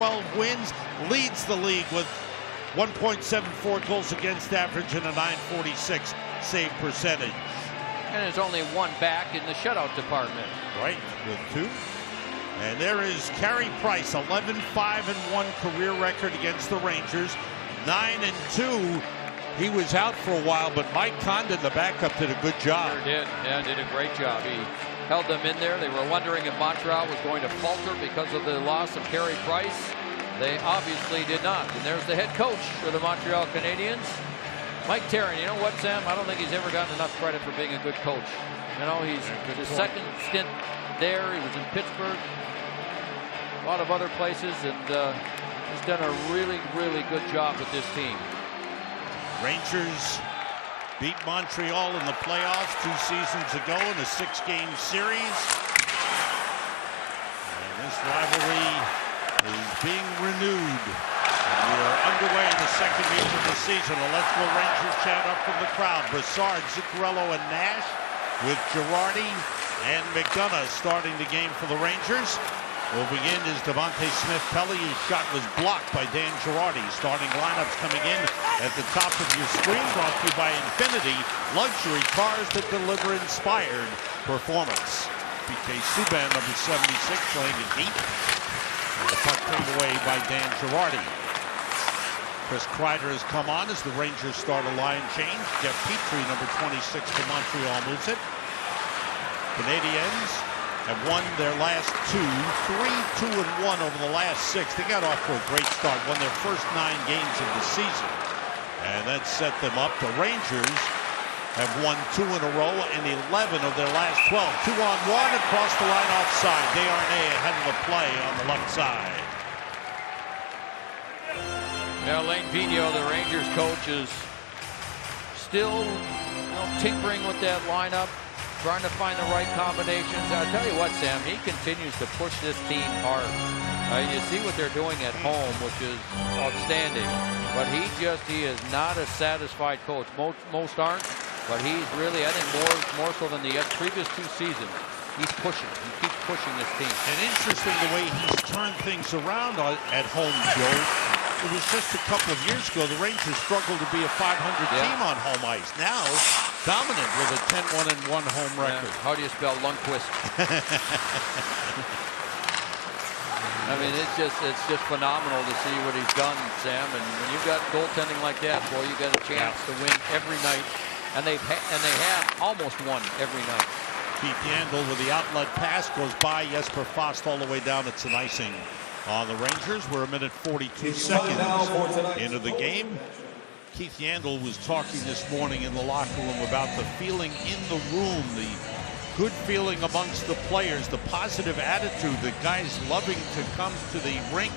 12 wins, leads the league with 1.74 goals against average and a .946 save percentage. And there's only one back in the shutout department. Right, with two. And there is Carey Price, 11-5-1 career record against the Rangers, 9-2. He was out for a while, but Mike Condon, the backup, did a good job. Sure did. Yeah, did a great job. He held them in there. They were wondering if Montreal was going to falter because of the loss of Carey Price. They obviously did not. And there's the head coach for the Montreal Canadiens, Mike Terran. You know what, Sam? I don't think he's ever gotten enough credit for being a good coach. You know, he's his second stint there. He was in Pittsburgh, a lot of other places, and he's done a really, really good job with this team. Rangers beat Montreal in the playoffs 2 seasons ago in a 6-game series. And this rivalry is being renewed. And we are underway in the second game of the season. A Let's Go Rangers chant up from the crowd. Brassard, Zuccarello, and Nash, with Girardi and McDonough starting the game for the Rangers. We'll begin as Devontae Smith-Pelly. His shot was blocked by Dan Girardi. Starting lineups coming in at the top of your screen, brought to you by Infinity, luxury cars that deliver inspired performance. PK Subban, number 76, playing it deep. And the puck turned away by Dan Girardi. Chris Kreider has come on as the Rangers start a line change. Jeff Petrie, number 26 for Montreal, moves it. Canadiens have won their last 2, 3-2-1 over the last 6. They got off to a great start, won their first 9 games of the season. And that set them up. The Rangers have won 2 in a row and 11 of their last 12. 2-on-1 across the line offside. Desharnais ahead of the play on the left side. Now, Lane Vigneault, the Rangers coach, is still tinkering with that lineup, trying to find the right combinations. I'll tell you what, Sam, he continues to push this team hard. You see what they're doing at home, which is outstanding. But he is not a satisfied coach. Most aren't, but he's really, I think, more so than the previous 2 seasons. He's pushing. He keeps pushing this team. And interesting the way he's turned things around at home, Joe. It was just a couple of years ago the Rangers struggled to be a 500 team on home ice. Now, dominant with a 10-1-1 home record. How do you spell Lundqvist? I mean, it's just phenomenal to see what he's done, Sam. And when you've got goaltending like that, boy, you got a chance to win every night. And they have almost won every night. Keith Yandle with the outlet pass goes by Jesper Fast all the way down. It's an icing on the Rangers. We're a minute 42 seconds into the game. Keith Yandle was talking this morning in the locker room about the feeling in the room, the good feeling amongst the players, the positive attitude, the guys loving to come to the rink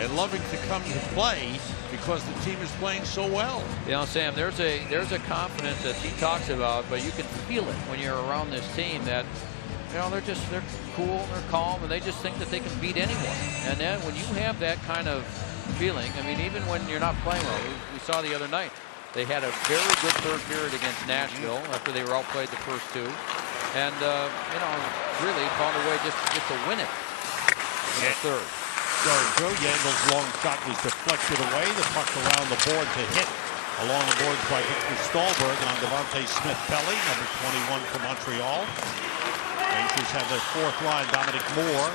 and loving to come to play because the team is playing so well. You know, Sam, there's a confidence that he talks about, but you can feel it when you're around this team that, you know, they're cool, they're calm, and they just think that they can beat anyone. And then when you have that kind of feeling, I mean, even when you're not playing well, we saw the other night, they had a very good third period against Nashville after they were outplayed the first 2. And, you know, really found a way just to win it in the third. Joe Yandle's long shot was deflected away. The puck around the board to hit along the boards by Victor Stallberg on Devontae Smith-Pelly, number 21 for Montreal. Rangers have their 4th line, Dominic Moore,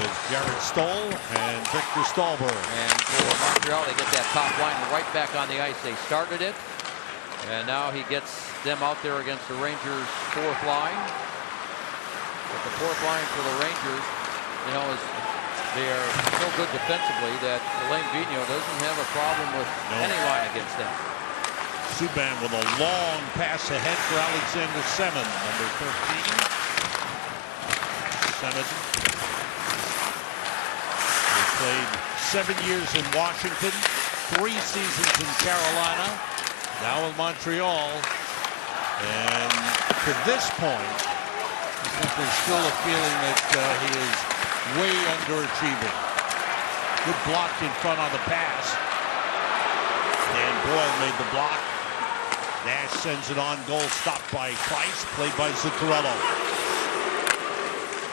with Jared Stoll and Victor Stallberg. And for Montreal, they get that top line right back on the ice. They started it, and now he gets them out there against the Rangers' 4th line. But the 4th line for the Rangers, you know, they are so good defensively that Lane Vigneault doesn't have a problem with any line against them. Subban with a long pass ahead for Alexander Semin, number 13. Semin. He played 7 years in Washington, 3 seasons in Carolina, now in Montreal. And to this point, I think there's still a feeling that he is way underachieving. Good block in front on the pass. Dan Boyle made the block. Nash sends it on goal, stopped by Price, played by Zuccarello.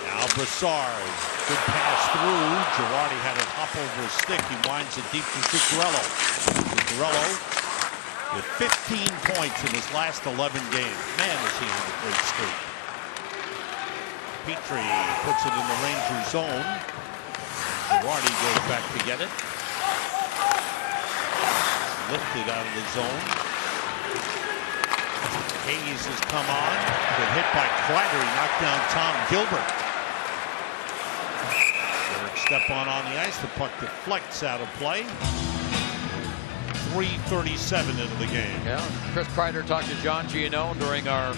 Now Brassard Good pass through. Girardi had it hop over his stick. He winds it deep to Zuccarello. Zuccarello with 15 points in his last 11 games. Man, is he on a great streak. Petrie puts it in the Rangers zone. Girardi goes back to get it. Lifted out of the zone. Hayes has come on. Good hit by Kreider. He knocked down Tom Gilbert. Eric Stepan on the ice. The puck deflects out of play. 3:37 into the game. Yeah, Chris Kreider talked to John Giannone during our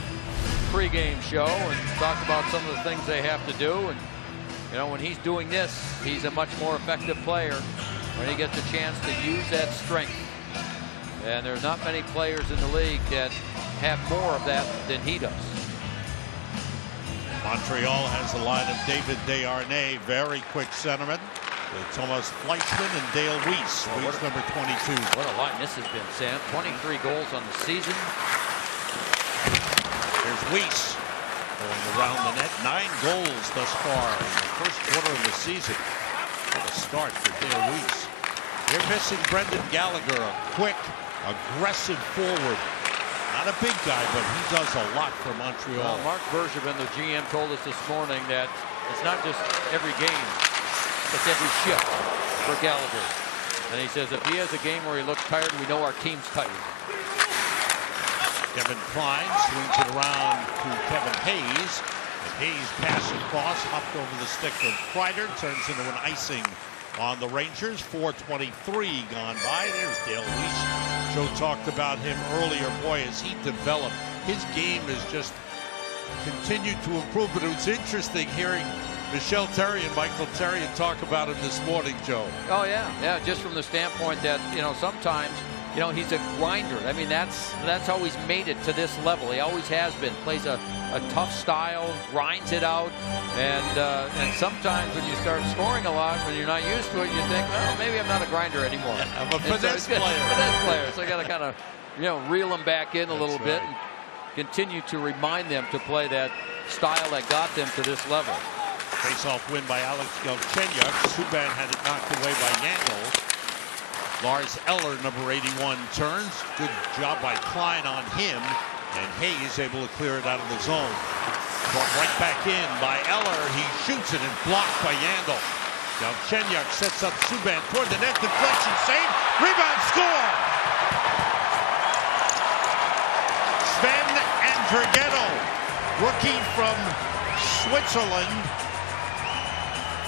pregame show and talked about some of the things they have to do. And you know, when he's doing this, he's a much more effective player when he gets a chance to use that strength. And there's not many players in the league that have more of that than he does. Montreal has a line of David Desharnais, very quick centerman. It's Thomas Fleischmann and Dale Weiss. Weiss number 22. What a line this has been, Sam. 23 goals on the season. Here's Weiss going around the net. 9 goals thus far in the first quarter of the season. What a start for Dale Weiss. They're missing Brendan Gallagher, a quick, aggressive forward. Not a big guy, but he does a lot for Montreal. Well, Mark Bergevin, the GM, told us this morning that it's not just every game, it's every shift for Gallagher. And he says if he has a game where he looks tired, we know our team's tired. Kevin Klein swings it around to Kevin Hayes. And Hayes passes across, hopped over the stick of Kreider, turns into an icing on the Rangers. 4:23 gone by. There's Dale Weiss. Joe talked about him earlier. Boy, as he developed, his game has just continued to improve. But it was interesting hearing Michel Therrien and Michael Therrien talk about him this morning, Joe. Oh yeah, just from the standpoint that, you know, sometimes, you know, he's a grinder. I mean, that's how he's made it to this level. He always has been. Plays a tough style, grinds it out, and sometimes when you start scoring a lot, when you're not used to it, you think, well, maybe I'm not a grinder anymore. I'm a finesse player. Finesse player. So I got to kind of, you know, reel them back in a little bit and continue to remind them to play that style that got them to this level. Face-off win by Alex Galchenyuk. Subban had it knocked away by Yandel. Lars Eller, number 81, turns. Good job by Klein on him. And Hayes able to clear it out of the zone. Brought right back in by Eller. He shoots it and blocked by Yandel. Galchenyuk sets up Subban toward the net. Deflection save. Rebound score. Sven Andrighetto, rookie from Switzerland,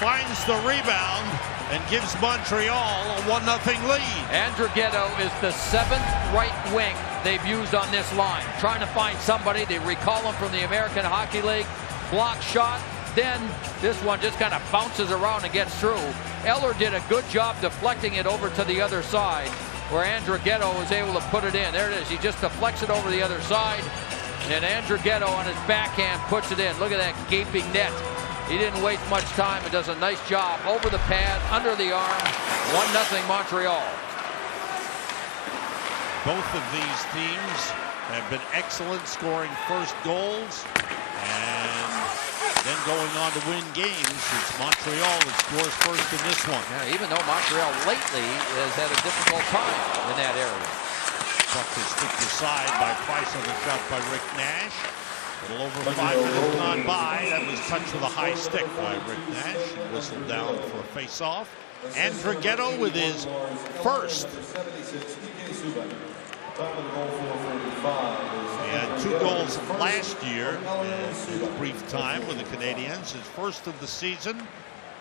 finds the rebound and gives Montreal a 1-0 lead. Andrighetto is the 7th right wing they've used on this line. Trying to find somebody. They recall him from the American Hockey League. Block shot. Then this one just kind of bounces around and gets through. Eller did a good job deflecting it over to the other side, where Andrighetto was able to put it in. There it is. He just deflects it over the other side. And Andrighetto on his backhand puts it in. Look at that gaping net. He didn't waste much time and does a nice job over the pad, under the arm. 1-0 Montreal. Both of these teams have been excellent scoring first goals and then going on to win games. It's Montreal that scores first in this one. Yeah, even though Montreal lately has had a difficult time in that area. Puck is sticked aside by Price on the shot by Rick Nash. A little over 5 minutes gone by. That was touched with a high stick by Rick Nash. He whistled down for a face-off. Andrighetto with his first. He had 2 goals last year in his brief time with the Canadiens. His first of the season.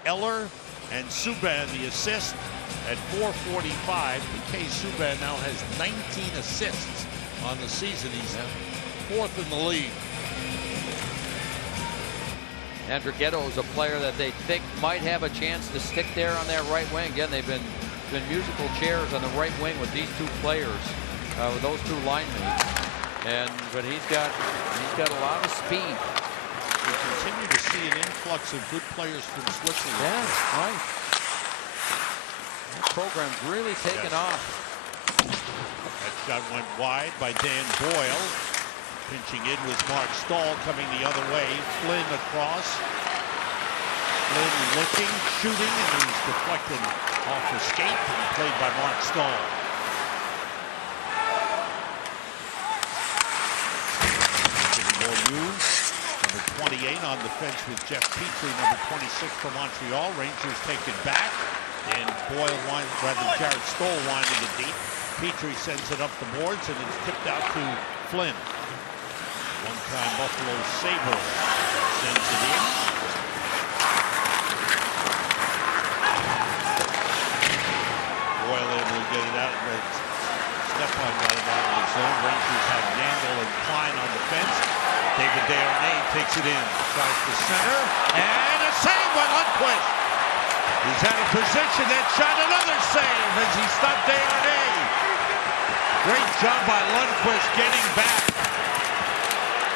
Eller and Subban the assist at 4:45. PK Subban now has 19 assists on the season. He's 4th in the league. Andrighetto is a player that they think might have a chance to stick there on that right wing. Again, they've been musical chairs on the right wing with these 2 players, with those 2 linemen. But he's got a lot of speed. We continue to see an influx of good players from Switzerland. Yeah, right. That program's really taken off. That shot went wide by Dan Boyle. Pinching in was Mark Stahl, coming the other way. Flynn across. Flynn looking, shooting, and he's deflected off the skate and played by Mark Stahl. Number 28 on the fence with Jeff Petrie, number 26 for Montreal. Rangers take it back, and Jared Stoll winding it deep. Petrie sends it up the boards, and it's tipped out to Flynn. One-time Buffalo Sabre sends it in. Boyle able to get it out, but Stepan got it out of the zone. Rangers have Yandel and Klein on the fence. David Desharnais takes it in, tries to center, and a save by Lundqvist. He's out of position, that shot, another save as he stopped Desharnais. Great job by Lundqvist getting back.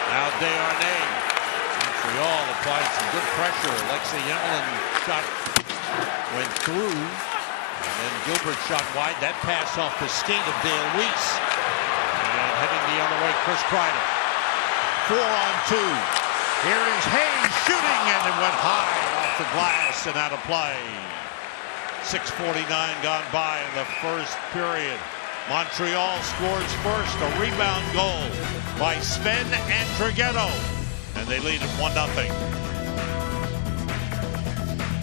Now Desharnais. Montreal applied some good pressure. Alexei Emelin shot went through, and then Gilbert shot wide. That pass off the skate of Dale Weiss. And heading the other way, Chris Kreider. 4-on-2. Here is Hayes shooting, and it went high off the glass and out of play. 6:49 gone by in the first period. Montreal scores first, a rebound goal by Sven Andrighetto, and they lead it 1-0.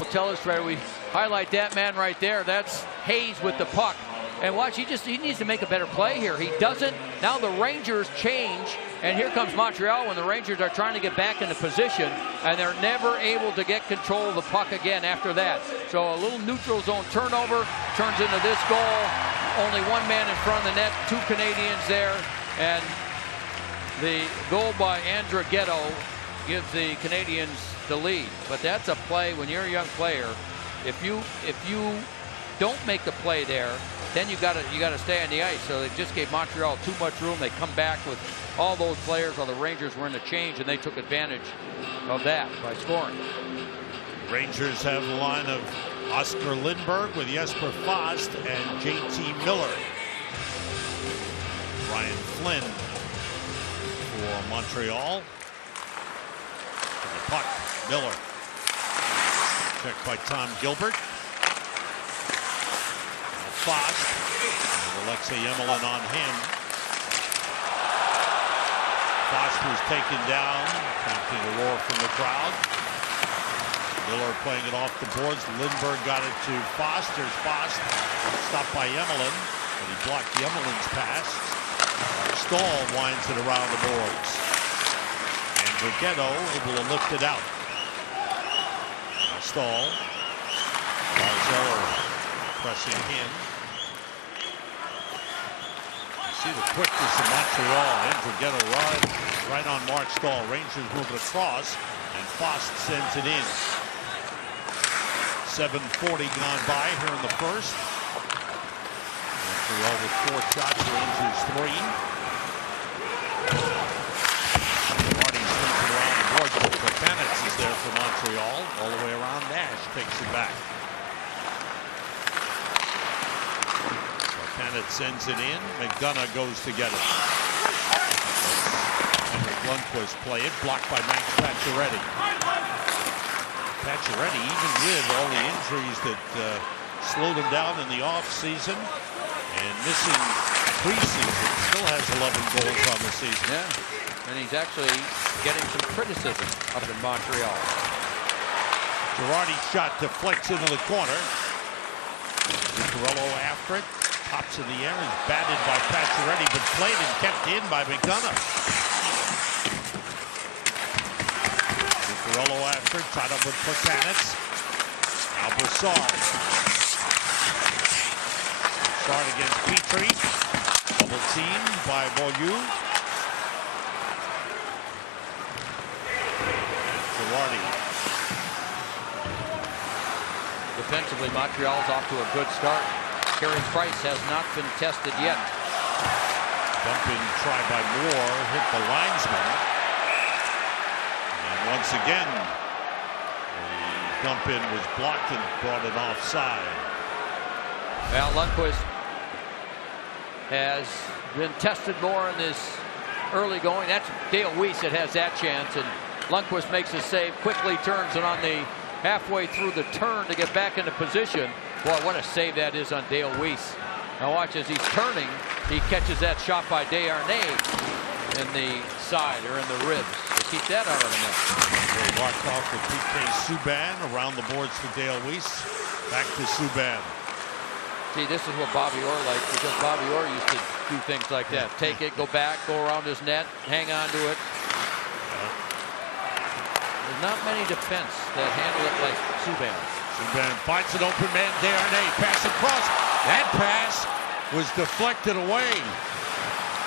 We'll tell us right, we highlight that man right there. That's Hayes with the puck. And watch, he needs to make a better play here. He doesn't. Now the Rangers change, and here comes Montreal when the Rangers are trying to get back into position, and they're never able to get control of the puck again after that. So a little neutral zone turnover turns into this goal. Only one man in front of the net, 2 Canadiens there, and the goal by Andrighetto gives the Canadiens the lead. But that's a play when you're a young player. If you don't make the play there, then you got to stay on the ice. So they just gave Montreal too much room. They come back with all those players while the Rangers were in the change, and they took advantage of that by scoring. Rangers have a line of Oscar Lindberg with Jesper Fast and JT Miller. Ryan Flynn for Montreal. And the puck, Miller. Checked by Tom Gilbert. Fast. And Alexei Emelin on him. Fast was taken down, prompting a roar from the crowd. Miller playing it off the boards. Lindberg got it to Fast. There's Fast. Stopped by Emelin, but he blocked the Emelin's pass. Stahl winds it around the boards. And Andrighetto able to lift it out. Stahl. Barzell pressing in. See the quickness of Montreal. Andrighetto right on Mark Stahl. Rangers move it across, and Fast sends it in. 7:40 gone by here in the first. Montreal with 4 shots, Rangers 3. Marty spins it around the board, but Plekanec is there for Montreal. All the way around, Nash takes it back. Plekanec sends it in. McDonough goes to get it. Henrik Lundqvist play it, blocked by Max Pacioretty. Pacioretty, even with all the injuries that slowed him down in the offseason and missing preseason, still has 11 goals on the season. Yeah, and he's actually getting some criticism up in Montreal. Girardi's shot deflects into the corner. Zuccarello after it, pops in the air, is batted by Pacioretty, but played and kept in by McDonough. Zuccarello after it, tied up with Plekanec. Now Broussard. Broussard against Petrie. Double team by Beaulieu. Girardi. Defensively, Montreal's off to a good start. Carey Price has not been tested yet. Dumping try by Moore, hit the linesman. And once again, the dump in was blocked and brought it offside. Well, Lundqvist has been tested more in this early going. That's Dale Weiss that has that chance, and Lundqvist makes a save, quickly turns it on the halfway through the turn to get back into position. Boy, what a save that is on Dale Weiss. Now watch as he's turning, he catches that shot by Desharnais in the side or in the ribs to keep that out of the net. Markov for PK Subban around the boards for Dale Weiss. Back to Subban. See, this is what Bobby Orr likes, because Bobby Orr used to do things like that. Take it, go back, go around his net, hang on to it. There's not many defense that handle it like Subban. Subban finds an open man, Desharnais, pass across. That pass was deflected away.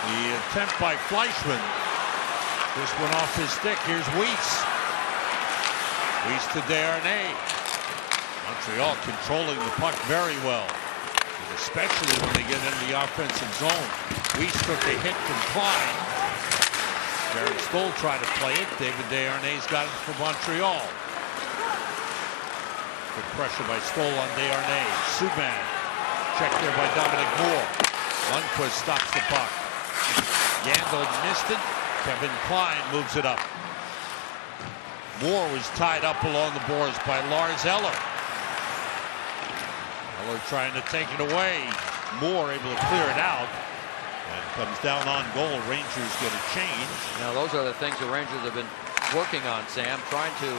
The attempt by Fleischmann just went off his stick. Here's Weiss. Weiss to Desharnais. Montreal controlling the puck very well, especially when they get into the offensive zone. Weiss took a hit from Klein. Jared Stoll tried to play it. David Desharnais got it for Montreal. Good pressure by Stoll on Desharnais. Subban checked there by Dominic Moore. Lundqvist stops the puck. Yandel missed it. Kevin Klein moves it up. Moore was tied up along the boards by Lars Eller. Eller trying to take it away. Moore able to clear it out. And comes down on goal. Rangers get a change. Now those are the things the Rangers have been working on, Sam. Trying to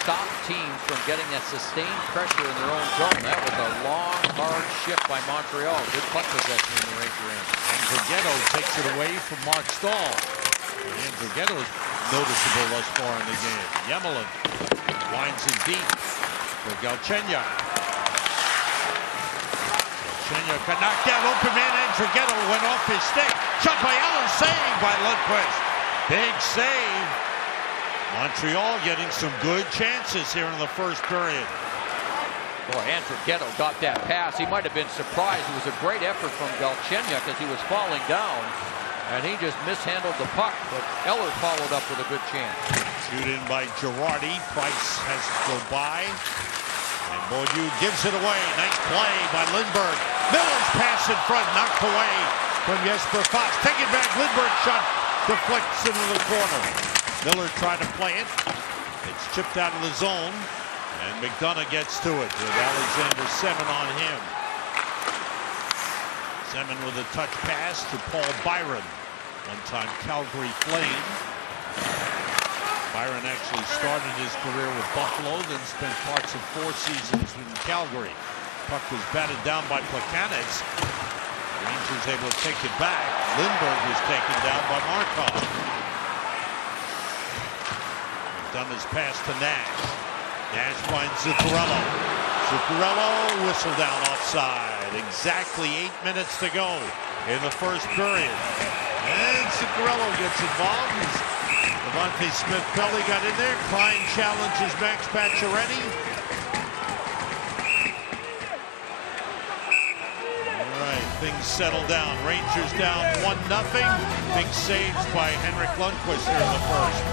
stop teams from getting that sustained pressure in their own zone. That was a long, hard shift by Montreal. Good puck possession in the Ranger end. And Draghetto takes it away from Mark Stahl. And Draghetto is noticeable thus far in the game. Yemelin winds it deep for Galchenyuk. Galchenyuk got knocked down. Open man, and Draghetto went off his stick. Shot by Eller, saved by Lundqvist. Big save. Montreal getting some good chances here in the first period. Boy, Draghetto got that pass. He might have been surprised. It was a great effort from Galchenyuk as he was falling down, and he just mishandled the puck, but Eller followed up with a good chance. Shoot in by Girardi. Price has to go by, and Beaulieu gives it away. Nice play by Lindbergh. Miller's pass in front, knocked away from Jesper Fox. Take it back. Lindbergh's shot deflects into the corner. Miller tried to play it. It's chipped out of the zone, and McDonough gets to it with Alexander Semin on him. Semin with a touch pass to Paul Byron, one-time Calgary Flame. Byron actually started his career with Buffalo, then spent parts of 4 seasons in Calgary. Puck was batted down by Plekanec. Rangers able to take it back. Lindbergh was taken down by Markov. Done his pass to Nash. Nash finds Zuccarello. Zuccarello whistle down offside. Exactly 8 minutes to go in the first period. And Zuccarello gets involved. Devontae Smith-Pelly got in there. Klein challenges Max Pacioretty. All right, things settle down. Rangers down 1-0. Big saves by Henrik Lundqvist here in the first.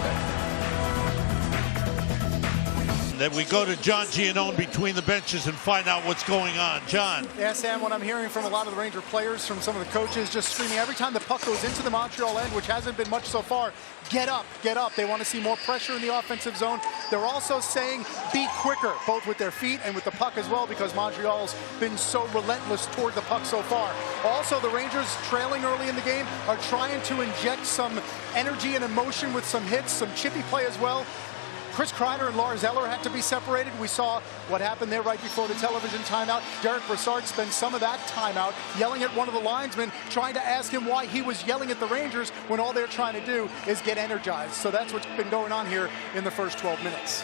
Then we go to John Giannone between the benches and find out what's going on. John. Yeah, Sam, what I'm hearing from a lot of the Ranger players, from some of the coaches, just screaming every time the puck goes into the Montreal end, which hasn't been much so far, get up, get up. They want to see more pressure in the offensive zone. They're also saying be quicker, both with their feet and with the puck as well, because Montreal's been so relentless toward the puck so far. Also, the Rangers, trailing early in the game, are trying to inject some energy and emotion with some hits, some chippy play as well. Chris Kreider and Lars Eller had to be separated. We saw what happened there right before the television timeout. Derek Brassard spent some of that timeout yelling at one of the linesmen, trying to ask him why he was yelling at the Rangers when all they're trying to do is get energized. So that's what's been going on here in the first 12 minutes.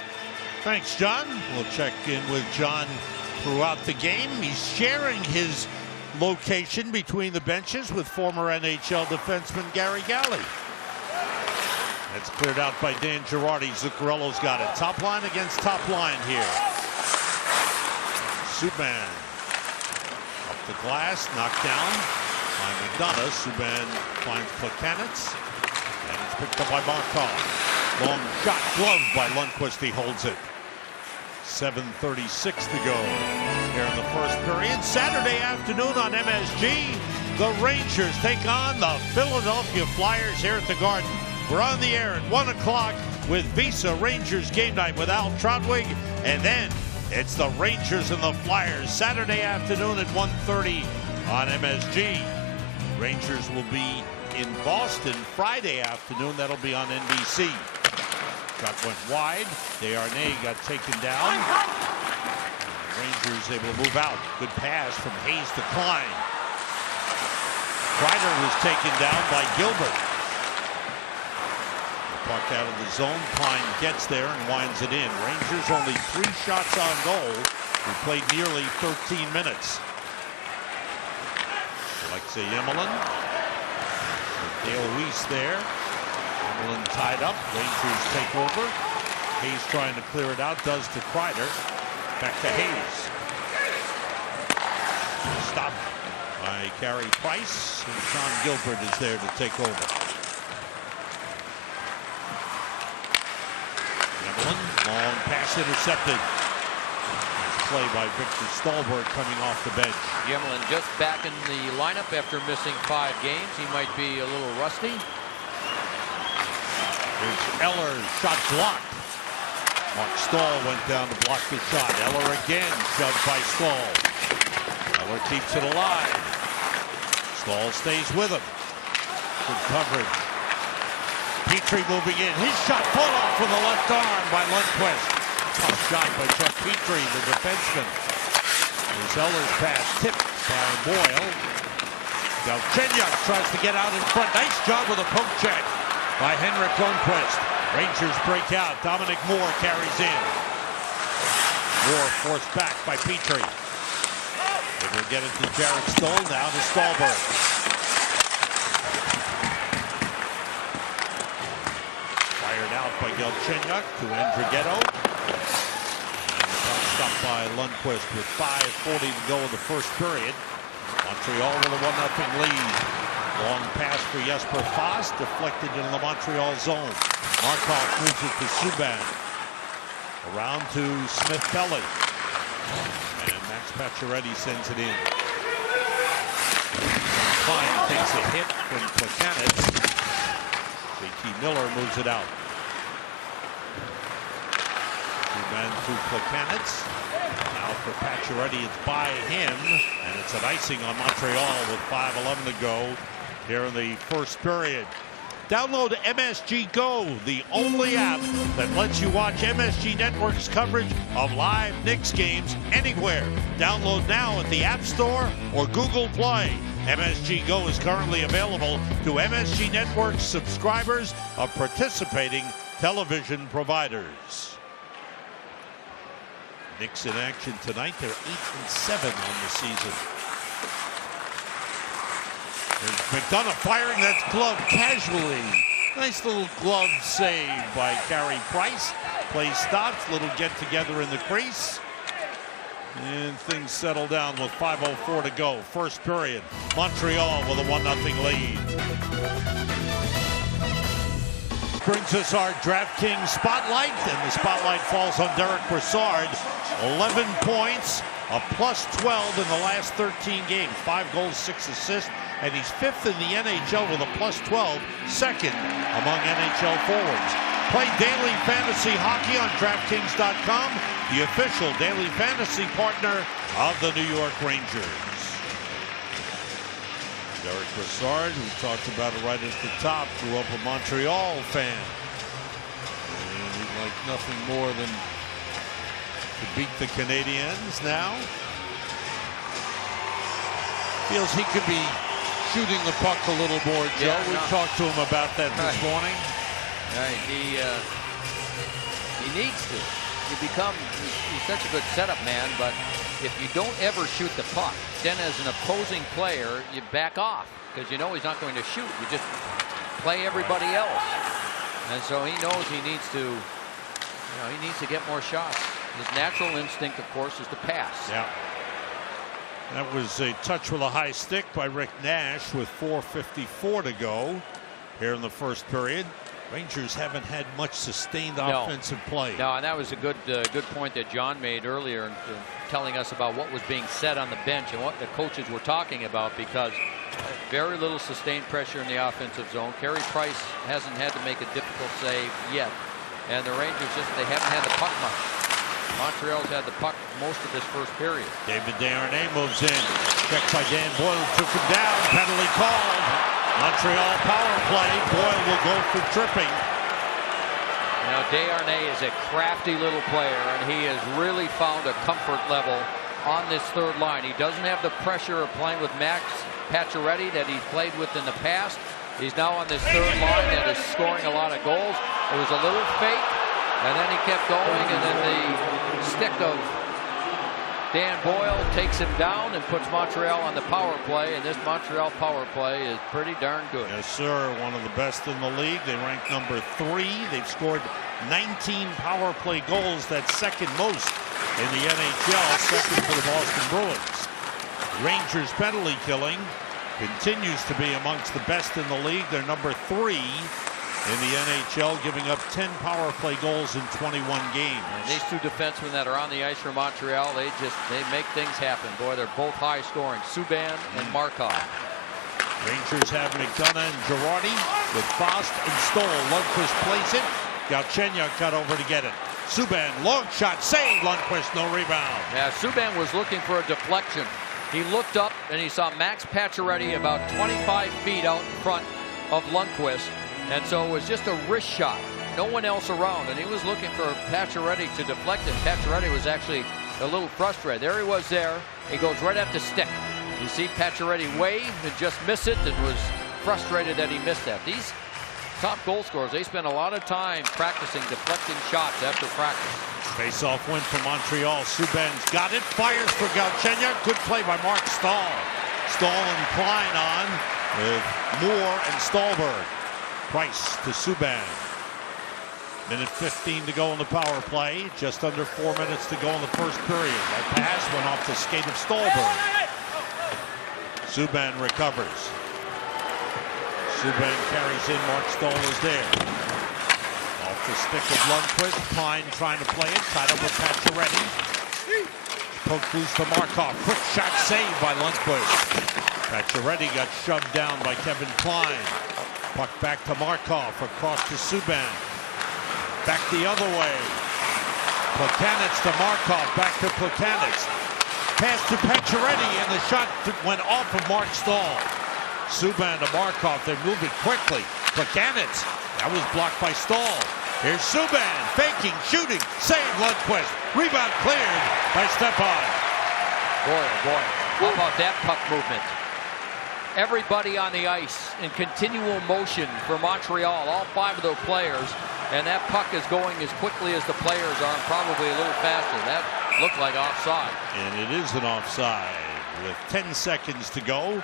Thanks, John. We'll check in with John throughout the game. He's sharing his location between the benches with former NHL defenseman Gary Galley. That's cleared out by Dan Girardi. Zuccarello's got it. Top line against top line here. Subban up the glass, knocked down by McDonough. Subban finds Plekanec, and it's picked up by Markov. Long shot, gloved by Lundqvist. He holds it. 7:36 to go here in the first period. Saturday afternoon on MSG, the Rangers take on the Philadelphia Flyers here at the Garden. We're on the air at 1 o'clock with Visa Rangers Game Night with Al Trotwig. And then it's the Rangers and the Flyers Saturday afternoon at 1:30 on MSG. Rangers will be in Boston Friday afternoon. That'll be on NBC. Shot went wide. Desharnais got taken down. Rangers able to move out. Good pass from Hayes to Klein. Kreider was taken down by Gilbert. The puck out of the zone. Klein gets there and winds it in. Rangers only 3 shots on goal. We played nearly 13 minutes. Alexei Emelin. Dale Weiss there. Emelin tied up. Rangers take over. Hayes trying to clear it out. Does to Kreider. Back to Hayes. Stopped by Carey Price. And Sean Gilbert is there to take over. Emelin. Long pass intercepted. Nice play by Victor Stallberg coming off the bench. Emelin just back in the lineup after missing 5 games. He might be a little rusty. Here's Eller, shot blocked. Mark Stahl went down to block the shot. Eller again, shoved by Stahl. Eller keeps it alive. Stahl stays with him. Good coverage. Petrie moving in. His shot pulled off with the left arm by Lundqvist. Tough shot by Chuck Petrie, the defenseman. There's Eller's pass tipped by Boyle. Galchenyuk tries to get out in front. Nice job with a poke check by Henrik Lundqvist. Rangers break out. Dominic Moore carries in. Moore forced back by Petrie. They will get it to Jared Stoll. Now to Stallberg. Fired out by Galchenyuk to Andrighetto. Stopped by Lundqvist with 5:40 to go in the first period. Montreal with a 1-0 lead. Long pass for Jesper Fast, deflected into the Montreal zone. Markov moves it to Subban. Around to Smith-Pelly. And Max Pacioretty sends it in. Klein takes a hit from Plekanec. JT Miller moves it out. Subban to Plekanec. Now for Pacioretty, it's by him. And it's an icing on Montreal with 5:11 to go here in the first period. Download MSG Go, the only app that lets you watch MSG Network's coverage of live Knicks games anywhere. Download now at the App Store or Google Play. MSG Go is currently available to MSG Network subscribers of participating television providers. Knicks in action tonight. They're 8-7 on the season. There's McDonough firing that glove casually. Nice little glove save by Carey Price. Play stops, little get together in the crease. And things settle down with 5:04 to go. First period. Montreal with a 1-0 lead. Brings us our DraftKings spotlight, and the spotlight falls on Derek Brassard. 11 points, a +12 in the last 13 games. 5 goals, 6 assists. And he's 5th in the NHL with a +12, second among NHL forwards. Play daily fantasy hockey on DraftKings.com, the official daily fantasy partner of the New York Rangers. Derek Brassard, we talked about it right at the top, grew up a Montreal fan. And he'd like nothing more than to beat the Canadiens now. Feels he could be shooting the puck a little more, Joe. Yeah, We talked to him about that this morning. Right, he needs to. He's such a good setup man, but if you don't ever shoot the puck, then as an opposing player, you back off because you know he's not going to shoot. You just play everybody else, and so he knows he needs to. He needs to get more shots. His natural instinct, of course, is to pass. Yeah. That was a touch with a high stick by Rick Nash with 4:54 to go here in the first period. Rangers haven't had much sustained offensive play. No, and that was a good point that John made earlier, telling us about what was being said on the bench and what the coaches were talking about, because very little sustained pressure in the offensive zone. Carey Price hasn't had to make a difficult save yet. And the Rangers they haven't had the puck much. Montreal's had the puck most of this first period. David Desharnais moves in. Checked by Dan Boyle, took him down. Penalty called. Montreal power play. Boyle will go for tripping. Now Desharnais is a crafty little player, and he has really found a comfort level on this third line. He doesn't have the pressure of playing with Max Pacioretty that he's played with in the past. He's now on this third line that is scoring a lot of goals. It was a little fake, and then he kept going, and then the stick of Dan Boyle takes him down and puts Montreal on the power play, and this Montreal power play is pretty darn good. Yes, sir. One of the best in the league. They rank number 3. They've scored 19 power play goals. That's second most in the NHL, second for the Boston Bruins. Rangers penalty killing continues to be amongst the best in the league. They're number 3 in the NHL, giving up 10 power play goals in 21 games. And these two defensemen that are on the ice for Montreal, they make things happen. Boy, they're both high scoring. Subban and Markov. Rangers have McDonough and Girardi with Faust and Stoll. Lundqvist plays it. Galchenyuk cut over to get it. Subban, long shot, save. Lundqvist, no rebound. Yeah, Subban was looking for a deflection. He looked up and he saw Max Pacioretty about 25 feet out in front of Lundqvist. And so it was just a wrist shot. No one else around. And he was looking for Pacioretty to deflect it. Pacioretty was actually a little frustrated. There he was there. He goes right at the stick. You see Pacioretty wave and just miss it and was frustrated that he missed that. These top goal scorers, they spend a lot of time practicing deflecting shots after practice. Face-off win for Montreal. Subban's got it. Fires for Galchenyuk. Good play by Mark Stahl. Stahl and Klein on with Moore and Stallberg. Price to Subban. Minute 15 to go in the power play. Just under 4 minutes to go in the first period. That pass went off the skate of Stallberg. Subban recovers. Subban carries in. Mark Stahl is there. Off the stick of Lundqvist. Klein trying to play it. Tied up with Pacioretty. Poked loose to Markov. Quick shot saved by Lundqvist. Pacioretty got shoved down by Kevin Klein. Puck back to Markov, across to Subban. Back the other way. Plekanec to Markov, back to Plekanec. Pass to Pacioretty, and the shot went off of Mark Stahl. Subban to Markov, they moved it quickly. Plekanec, that was blocked by Stahl. Here's Subban, faking, shooting, save Lundqvist. Rebound cleared by Stepan. Boy, oh boy, how about that puck movement? Everybody on the ice in continual motion for Montreal, all 5 of their players, and that puck is going as quickly as the players are, and probably a little faster. That looked like offside. And it is an offside with 10 seconds to go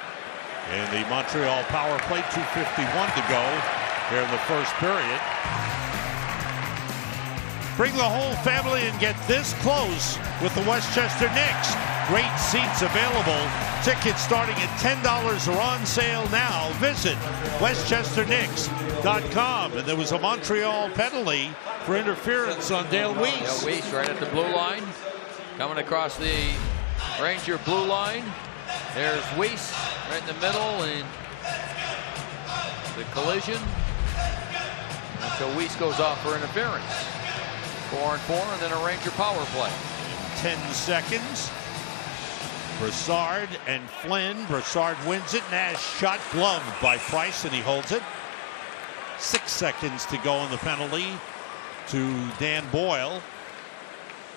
in the Montreal power play. 2:51 to go here in the first period. Bring the whole family and get this close with the Westchester Knicks. Great seats available. Tickets starting at $10 are on sale now. Visit westchesterknicks.com. And there was a Montreal penalty for interference on Dale Weiss. Yeah, Weiss right at the blue line. Coming across the Ranger blue line. There's Weiss right in the middle, and the collision. And so Weiss goes off for interference. 4-4, and then a Ranger power play. 10 seconds. Brassard and Flynn. Brassard wins it. Nash shot gloved by Price, and he holds it. 6 seconds to go in the penalty to Dan Boyle.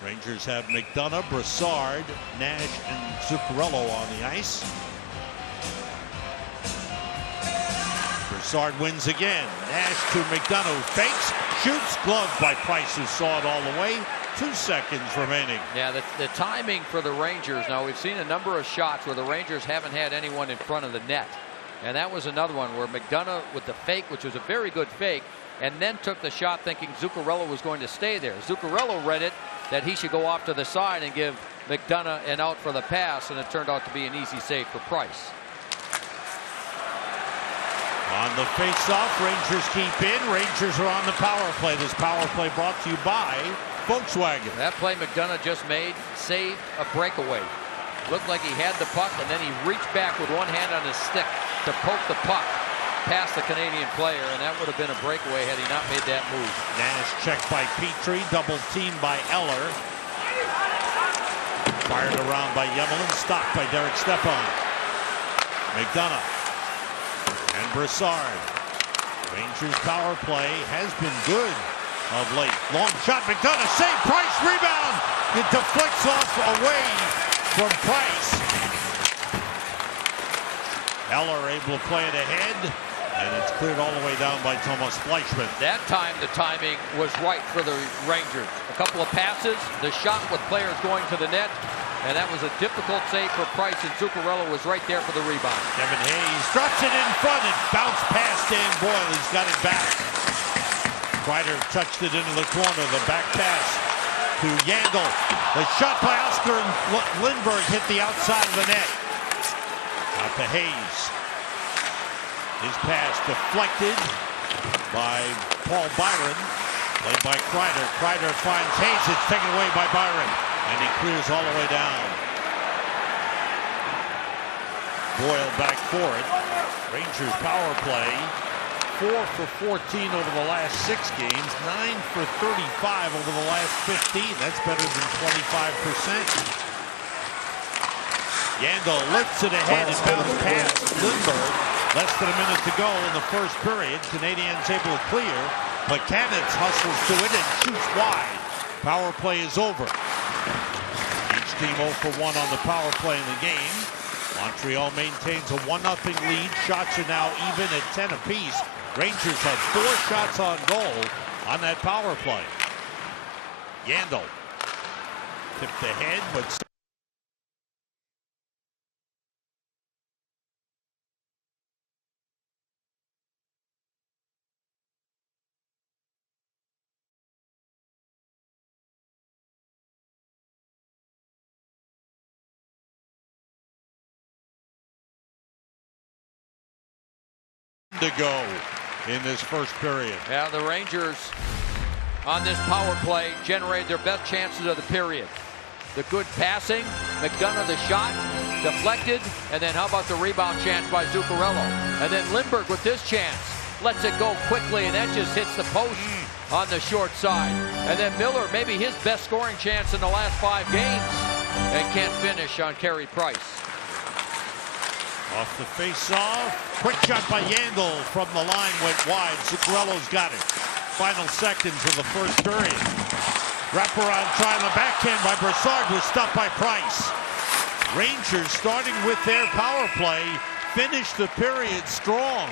Rangers have McDonough, Brassard, Nash, and Zuccarello on the ice. Brassard wins again. Nash to McDonough. Fakes, shoots, gloved by Price, who saw it all the way. 2 seconds remaining. Yeah, the timing for the Rangers. Now, we've seen a number of shots where the Rangers haven't had anyone in front of the net. And that was another one where McDonough with the fake, which was a very good fake, and then took the shot thinking Zuccarello was going to stay there. Zuccarello read it that he should go off to the side and give McDonough an out for the pass, and it turned out to be an easy save for Price. On the face-off, Rangers keep in. Rangers are on the power play. This power play brought to you by Volkswagen. That play McDonough just made saved a breakaway. Looked like he had the puck, and then he reached back with one hand on his stick to poke the puck. past the Canadian player, and that would have been a breakaway had he not made that move. Nash checked by Petrie, double teamed by Eller. Fired around by Yemelin, stopped by Derek Stepan. McDonough and Brassard. Rangers power play has been good of late. Long shot, McDonough, save, Price, rebound. It deflects off away from Price. Eller able to play it ahead, and it's cleared all the way down by Thomas Fleischmann. That time, the timing was right for the Rangers. A couple of passes, the shot with players going to the net, and that was a difficult save for Price, and Zuccarello was right there for the rebound. Kevin Hayes drops it in front and bounced past Dan Boyle. He's got it back. Kreider touched it into the corner. The back pass to Yandel. The shot by Oscar Lindberg hit the outside of the net. Out to Hayes. His pass deflected by Paul Byron. Played by Kreider. Kreider finds Hayes. It's taken away by Byron. And he clears all the way down. Boyle back for it. Rangers power play. 4 for 14 over the last 6 games. 9 for 35 over the last 15. That's better than 25%. Yandel lifts it ahead and bounces past Lindberg. Less than a minute to go in the first period. Canadiens able to clear. But Canitz hustles to it and shoots wide. Power play is over. Each team 0 for 1 on the power play in the game. Montreal maintains a 1-0 lead. Shots are now even at 10 apiece. Rangers had 4 shots on goal on that power play. Yandel tipped ahead, but to go in this first period. Yeah, the Rangers on this power play generated their best chances of the period. The good passing, McDonough the shot, deflected, and then how about the rebound chance by Zuccarello? And then Lindberg with this chance, lets it go quickly, and that just hits the post on the short side. And then Miller, maybe his best scoring chance in the last 5 games, and can't finish on Carey Price. Off the face-off. Quick shot by Yandel from the line, went wide. Zuccarello's got it. Final seconds of the first period. Wraparound try on the backhand by Brassard was stopped by Price. Rangers, starting with their power play, finished the period strong.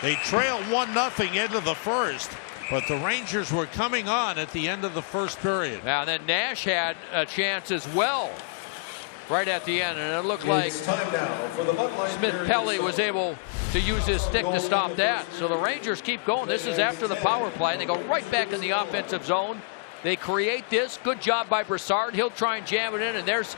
They trail 1-0 into the first, but the Rangers were coming on at the end of the first period. Now then Nash had a chance as well right at the end, and it looked like Smith-Pelly was able to use his stick to stop that. So the Rangers keep going. This is after the power play, and they go right back in the offensive zone. They create this. Good job by Brassard. He'll try and jam it in, and there's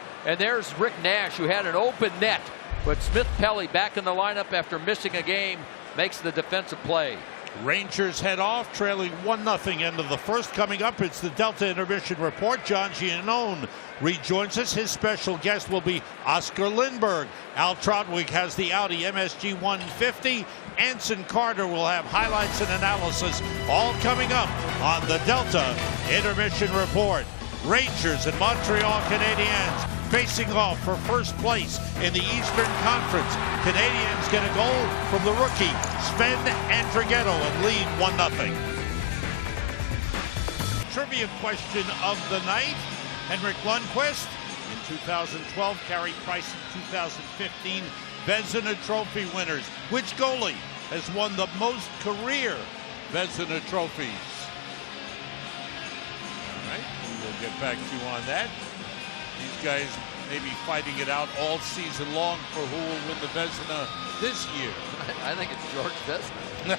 Rick Nash, who had an open net. But Smith-Pelly back in the lineup after missing a game makes the defensive play. Rangers head off, trailing 1-0 end of the first. Coming up, it's the Delta Intermission Report. John Giannone rejoins us. His special guest will be Oscar Lindberg. Al Trotwig has the Audi MSG 150. Anson Carter will have highlights and analysis, all coming up on the Delta Intermission Report. Rangers and Montreal Canadiens facing off for first place in the Eastern Conference. Canadiens get a goal from the rookie Sven Andrighetto and lead 1-0. Trivia question of the night. Henrik Lundqvist in 2012, Carey Price in 2015, Vezina Trophy winners. Which goalie has won the most career Vezina trophies? All right, we'll get back to you on that. These guys may be fighting it out all season long for who will win the Vezina this year. I think it's George Vezina.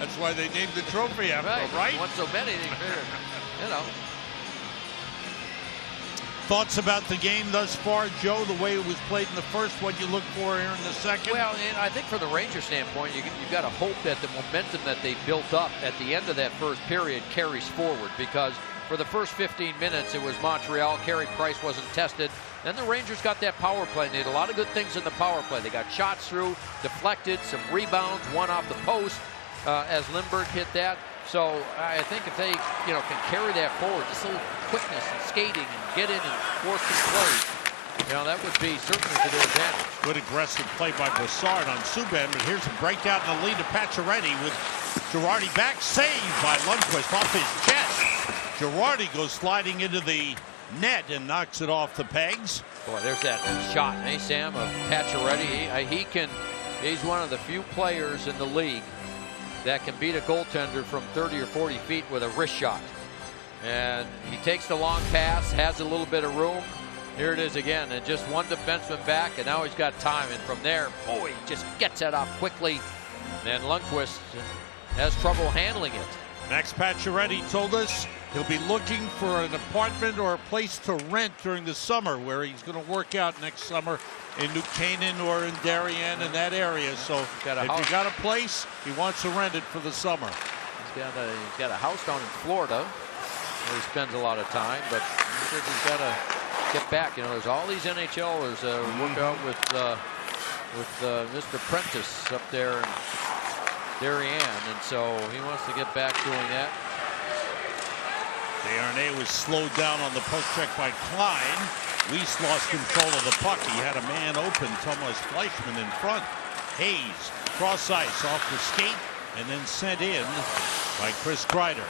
That's why they named the trophy after him, right? Won so many, they figured, you know. Thoughts about the game thus far, Joe, the way it was played in the first, what you look for here in the second? Well, and I think from the Rangers standpoint, you've got to hope that the momentum that they built up at the end of that first period carries forward, because for the first 15 minutes, it was Montreal. Carey Price wasn't tested, Then the Rangers got that power play. They did a lot of good things in the power play. They got shots through, deflected, some rebounds, one off the post as Lindbergh hit that. So I think if they, can carry that forward, just a little quickness and skating and get in and force some plays, that would be certainly to their advantage. Good aggressive play by Brassard on Subban, but here's a breakout in the lead to Pacioretty with Girardi back, saved by Lundqvist off his chest. Girardi goes sliding into the net and knocks it off the pegs. Boy, there's that shot, hey Sam, of Pacioretty. He's one of the few players in the league that can beat a goaltender from 30 or 40 feet with a wrist shot. And he takes the long pass, has a little bit of room. Here it is again, and just one defenseman back, and now he's got time. And from there, he just gets that off quickly. And Lundqvist has trouble handling it. Max Pacioretty told us he'll be looking for an apartment or a place to rent during the summer, where he's going to work out next summer in New Canaan or in Darien in that area. So if you got a place, he wants to rent it for the summer. He's got a house down in Florida where he spends a lot of time, but he says he's got to get back. There's all these NHLers work out with Mr. Prentice up there in Darien, and so he wants to get back doing that. Desharnais was slowed down on the poke check by Klein. Weiss lost control of the puck. He had a man open, Thomas Fleischmann in front. Hayes, cross ice off the skate, and then sent in by Chris Kreider.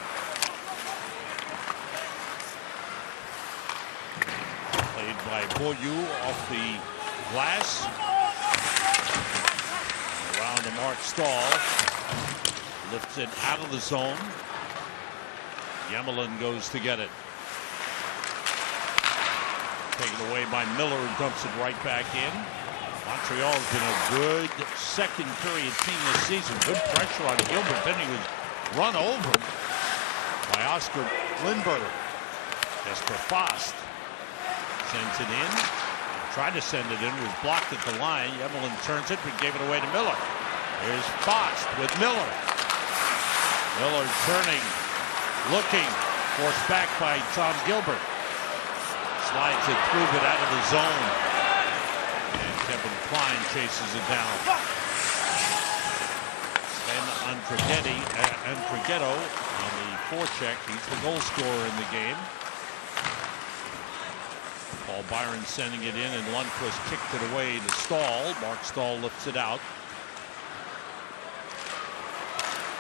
Played by Beaulieu off the glass. Around to Mark Stahl. Lifts it out of the zone. Yemelin goes to get it. Taken away by Miller, who dumps it right back in. Montreal's been a good second period team this season. Good pressure on Gilbert. Then he was run over by Oscar Lindbergh. Jesper Fast sends it in. Tried to send it in, was blocked at the line. Yemelin turns it, but gave it away to Miller. Here's Fast with Miller. Miller turning, looking, forced back by Tom Gilbert. Slides it through, but out of the zone. And Kevin Klein chases it down. And Andrighetto on the forecheck. He's the goal scorer in the game. Paul Byron sending it in, and Lundqvist kicked it away to Stahl. Mark Stahl lifts it out.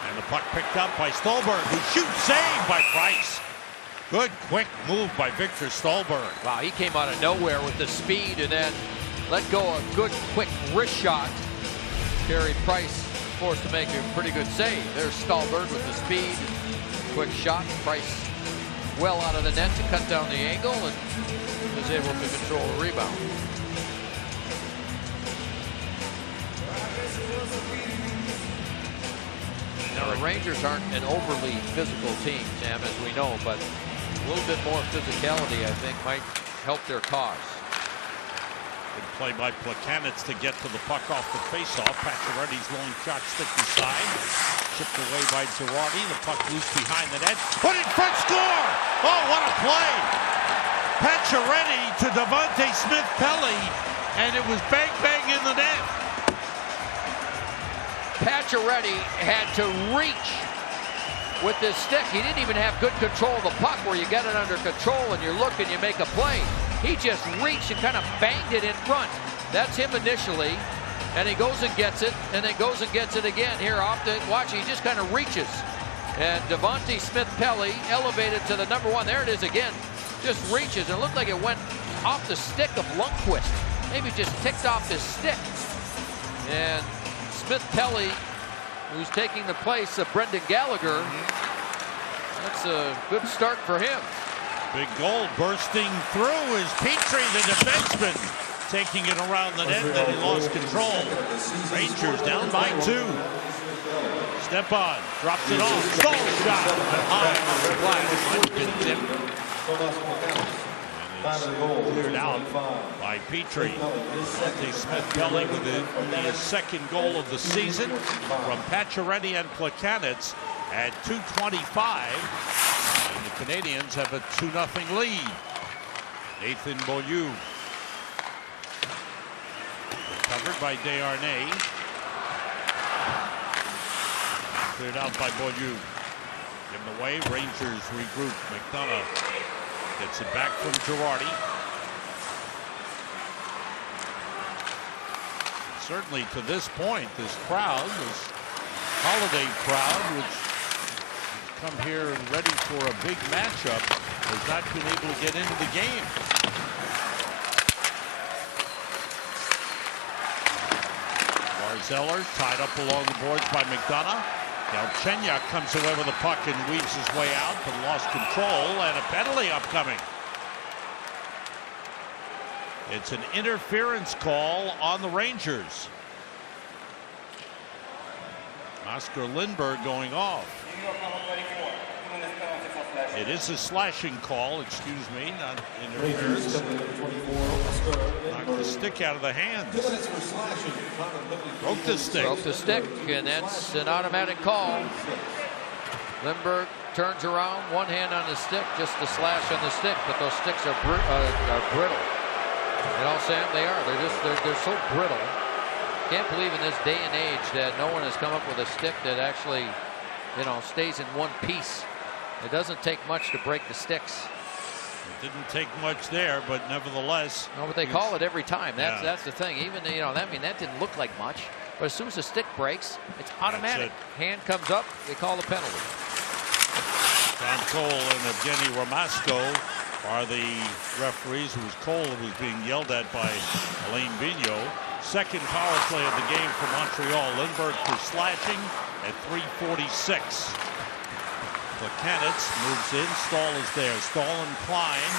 And the puck picked up by Stolberg, who shoots, saved by Price. Good quick move by Victor Stolberg. Wow, he came out of nowhere with the speed and then let go a good quick wrist shot. Carey Price forced to make a pretty good save. There's Stolberg with the speed. Quick shot. Price well out of the net to cut down the angle and was able to control the rebound. Now the Rangers aren't an overly physical team, Sam, as we know, but a little bit more physicality, I think, might help their cause. Good play by Plekanec to get to the puck off the faceoff. Pacioretty's long shot sticky side. Chipped away by Girardi. The puck loose behind the net. Put in front, score! Oh, what a play! Pacioretty to Devante Smith-Pelly, and it was bang, bang in the net. Pacioretty had to reach with his stick. He didn't even have good control of the puck where you get it under control and you look and you make a play. He just reached and kind of banged it in front. That's him initially, and he goes and gets it, and then goes and gets it again. Here off the watch, he just kind of reaches. And Devante Smith-Pelly elevated to the number one. There it is again. Just reaches, and it looked like it went off the stick of Lundqvist. Maybe just ticked off his stick. And Smith-Pelly, who's taking the place of Brendan Gallagher, that's a good start for him. Big goal bursting through is Petrie, the defenseman, taking it around the net, then he lost control. Rangers down by 2. Stepan drops it off. Stall shot high on the glass. And it's cleared out by Petrie. Devante Smith-Pelly with his second goal of the season from Pacioretty and Plekanec at 2:25. And the Canadiens have a 2-0 lead. Nathan Beaulieu delivered by Desharnais. Cleared out by Beaulieu. Given away. Rangers regroup. McDonough gets it back from Girardi. Certainly to this point, this crowd, this holiday crowd, which has come here ready for a big matchup, has not been able to get into the game. Barzell tied up along the boards by McDonough. Galchenyuk comes away with the puck and weaves his way out, but lost control, and a penalty upcoming. It's an interference call on the Rangers. Oscar Lindberg going off. It is a slashing call, excuse me, not interference. Knocked the stick out of the hands. Broke the stick. Broke the stick, and that's an automatic call. Lindberg turns around, one hand on the stick, just the slash on the stick, but those sticks are brittle. You know, Sam, they are. They're so brittle. Can't believe in this day and age that no one has come up with a stick that actually, you know, stays in one piece. It doesn't take much to break the sticks. It didn't take much there, but nevertheless. No, but they call it every time. That's the thing. Even, you know, that didn't look like much. But as soon as the stick breaks, it's automatic. Hand comes up, they call the penalty. John Cole and Evgeny Ramasco are the referees. It was Cole who was being yelled at by Alain Vigneault. Second power play of the game for Montreal. Lindberg for slashing at 3:46. Plekanec moves in. Stahl is there. Stahl and Klein,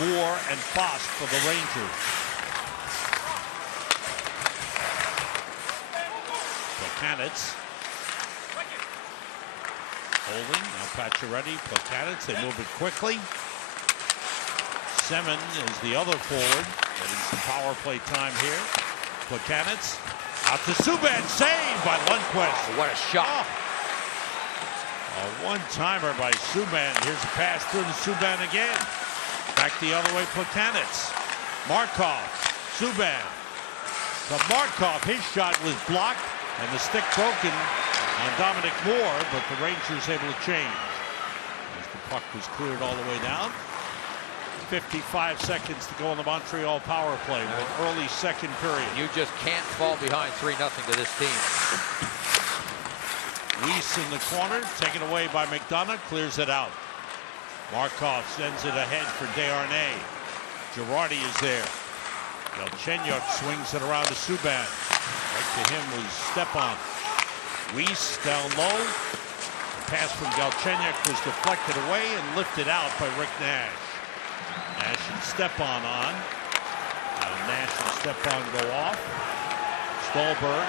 Moore and Foss for the Rangers. Plekanec holding. Now Pacioretty, Plekanec. They move it quickly. Semin is the other forward. Getting some power play time here. Plekanec out to Subban. Saved by Lundqvist. What a shot. A one-timer by Subban. Here's a pass through to Subban again. Back the other way, Plekanec. Markov. Subban. But Markov, his shot was blocked and the stick broken on Dominic Moore, but the Rangers able to change. As the puck was cleared all the way down. 55 seconds to go in the Montreal power play. Early second period. You just can't fall behind 3-0 to this team. Weiss in the corner, taken away by McDonough, clears it out. Markov sends it ahead for Desharnais. Girardi is there. Galchenyuk swings it around to Subban. Right to him was Stepan. Weiss down low. The pass from Galchenyuk was deflected away and lifted out by Rick Nash. Nash and Stepan on. Now Nash and Stepan go off. Stolberg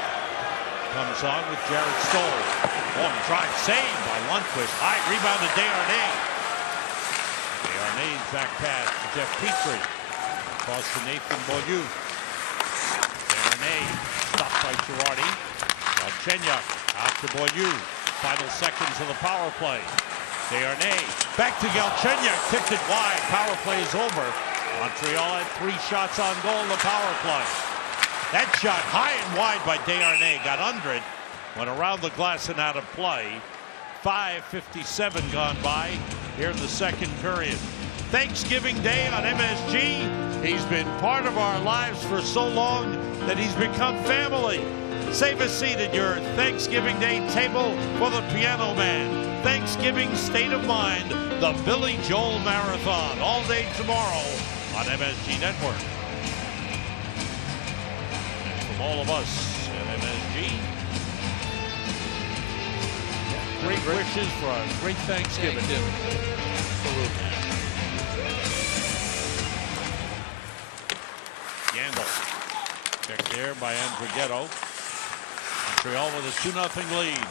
comes on with Jared Stoll. Long drive saved by Lundqvist. High rebound to Desharnais. Desharnais back pass to Jeff Petrie. Across to Nathan Beaulieu. Desharnais stopped by Girardi. Galchenyuk out to Beaulieu. Final seconds of the power play. Desharnais back to Galchenyuk. Tipped it wide. Power play is over. Montreal had 3 shots on goal in the power play. That shot high and wide by Desharnais, got under it, went around the glass and out of play. 5:57 gone by here in the second period. Thanksgiving Day on MSG. He's been part of our lives for so long that he's become family. Save a seat at your Thanksgiving Day table for the Piano Man. Thanksgiving State of Mind, the Billy Joel Marathon, all day tomorrow on MSG Network. All of us at MSG. Great wishes for a great Thanksgiving. Yandel. Checked there by Andrighetto. Montreal with a 2-0 lead.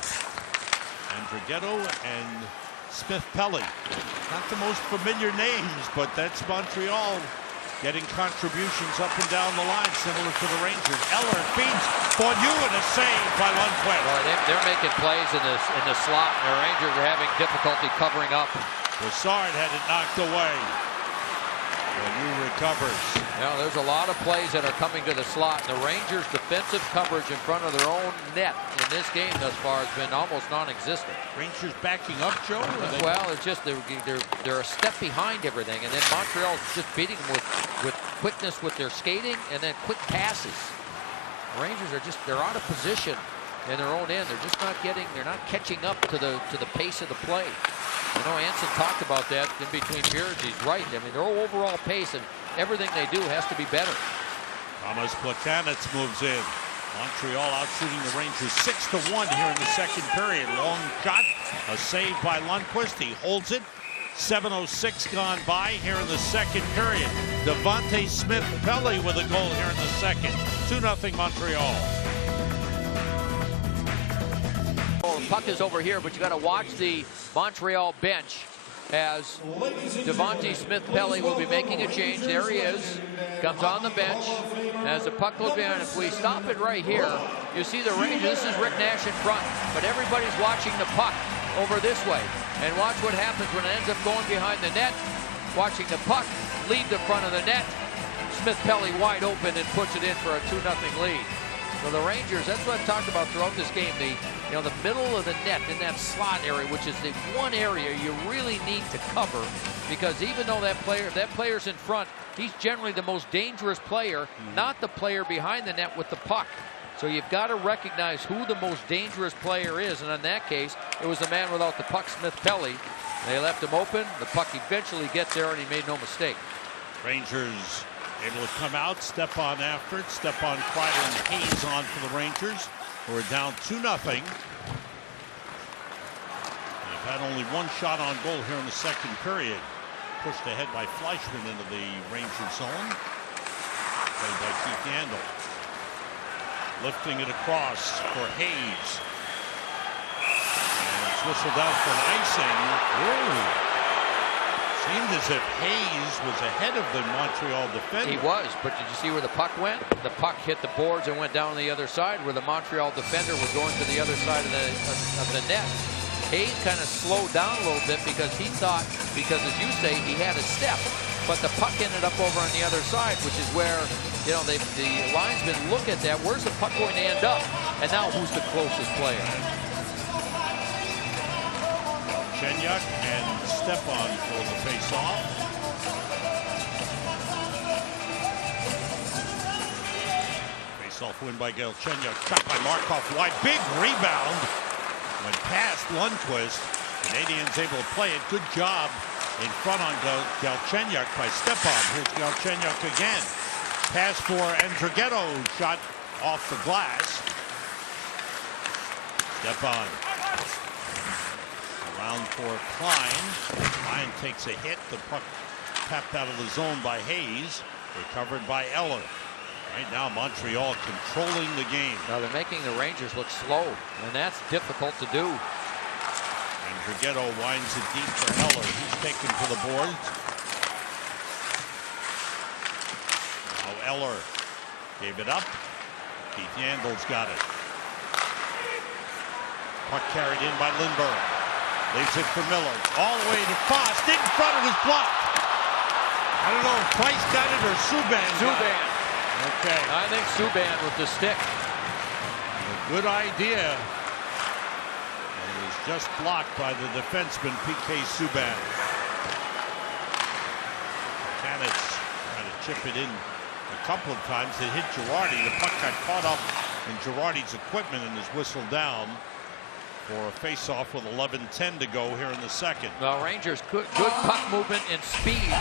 Andrighetto and Smith-Pelly. Not the most familiar names, but that's Montreal. Getting contributions up and down the line, similar to the Rangers. Eller feeds Beaulieu and a save by Lundqvist. Well, they're making plays in the slot. The Rangers are having difficulty covering up. Broussard had it knocked away. Beaulieu recovers. Now, there's a lot of plays that are coming to the slot. The Rangers' defensive coverage in front of their own net in this game thus far has been almost non-existent. Rangers backing up, Joe? Well, it's just they're a step behind everything, and then Montreal's just beating them with quickness with their skating and then quick passes. The Rangers are they're out of position in their own end. They're just not catching up to the pace of the play. You know, Anson talked about that in between periods. He's right. I mean, their overall pace and everything they do has to be better. Thomas Platanitz moves in. Montreal out shooting the Rangers 6-1 here in the second period. Long shot, a save by Lundqvist. He holds it. 7:06 gone by here in the second period. Devante Smith-Pelly with a goal here in the second. 2-0 Montreal. The puck is over here, but you got to watch the Montreal bench as Devante Smith-Pelly will be making a change. There he is. Comes on the bench as the puck goes down. If we stop it right here, you see the Rangers. This is Rick Nash in front, but everybody's watching the puck over this way. And watch what happens when it ends up going behind the net. Watching the puck leave the front of the net. Smith-Pelly wide open and puts it in for a 2-0 lead. So the Rangers, that's what I've talked about throughout this game. The middle of the net in that slot area, which is the one area you really need to cover, because even though that player's in front, he's generally the most dangerous player, not the player behind the net with the puck. So you've got to recognize who the most dangerous player is, and in that case, it was the man without the puck, Smith-Pelly. They left him open. The puck eventually gets there, and he made no mistake. Rangers able to come out, step on after it. Stepan Kreider and Hayes on for the Rangers, who are down 2-0. They've had only one shot on goal here in the second period. Pushed ahead by Fleischmann into the Rangers zone. Played by Keith Yandel. Lifting it across for Hayes. And it's whistled out for an icing. Ooh. Seemed as if Hayes was ahead of the Montreal defender. He was, but did you see where the puck went? The puck hit the boards and went down the other side, where the Montreal defender was going to the other side of the net. Hayes kind of slowed down a little bit because he thought, because as you say, he had a step, but the puck ended up over on the other side, which is where, you know, the linesmen look at that. Where's the puck going to end up? And now who's the closest player? Chenyuk and Stepan for the face-off. Face-off win by Galchenyuk. Shot by Markov wide. Big rebound. Went past Lundqvist. Canadiens able to play it. Good job in front on Galchenyuk by Stepan. Here's Galchenyuk again. Pass for Andrighetto. Shot off the glass. Stepan. Around for Klein. Klein takes a hit. The puck tapped out of the zone by Hayes. Recovered by Eller. Right now, Montreal controlling the game. Now they're making the Rangers look slow, and that's difficult to do. And Andrighetto winds it deep for Eller. He's taken to the boards. Now Eller gave it up. Keith Yandel's got it. Puck carried in by Lindbergh. Leaves it for Miller. All the way to Foss. In front of his block. I don't know if Price got it or Subban. Subban. Okay. I think Subban with the stick. A good idea. And it was just blocked by the defenseman, P.K. Subban. Canets trying to chip it in a couple of times. They hit Girardi. The puck got caught up in Girardi's equipment and is whistled down for a face-off with 11:10 to go here in the second. Well, Rangers good puck movement and speed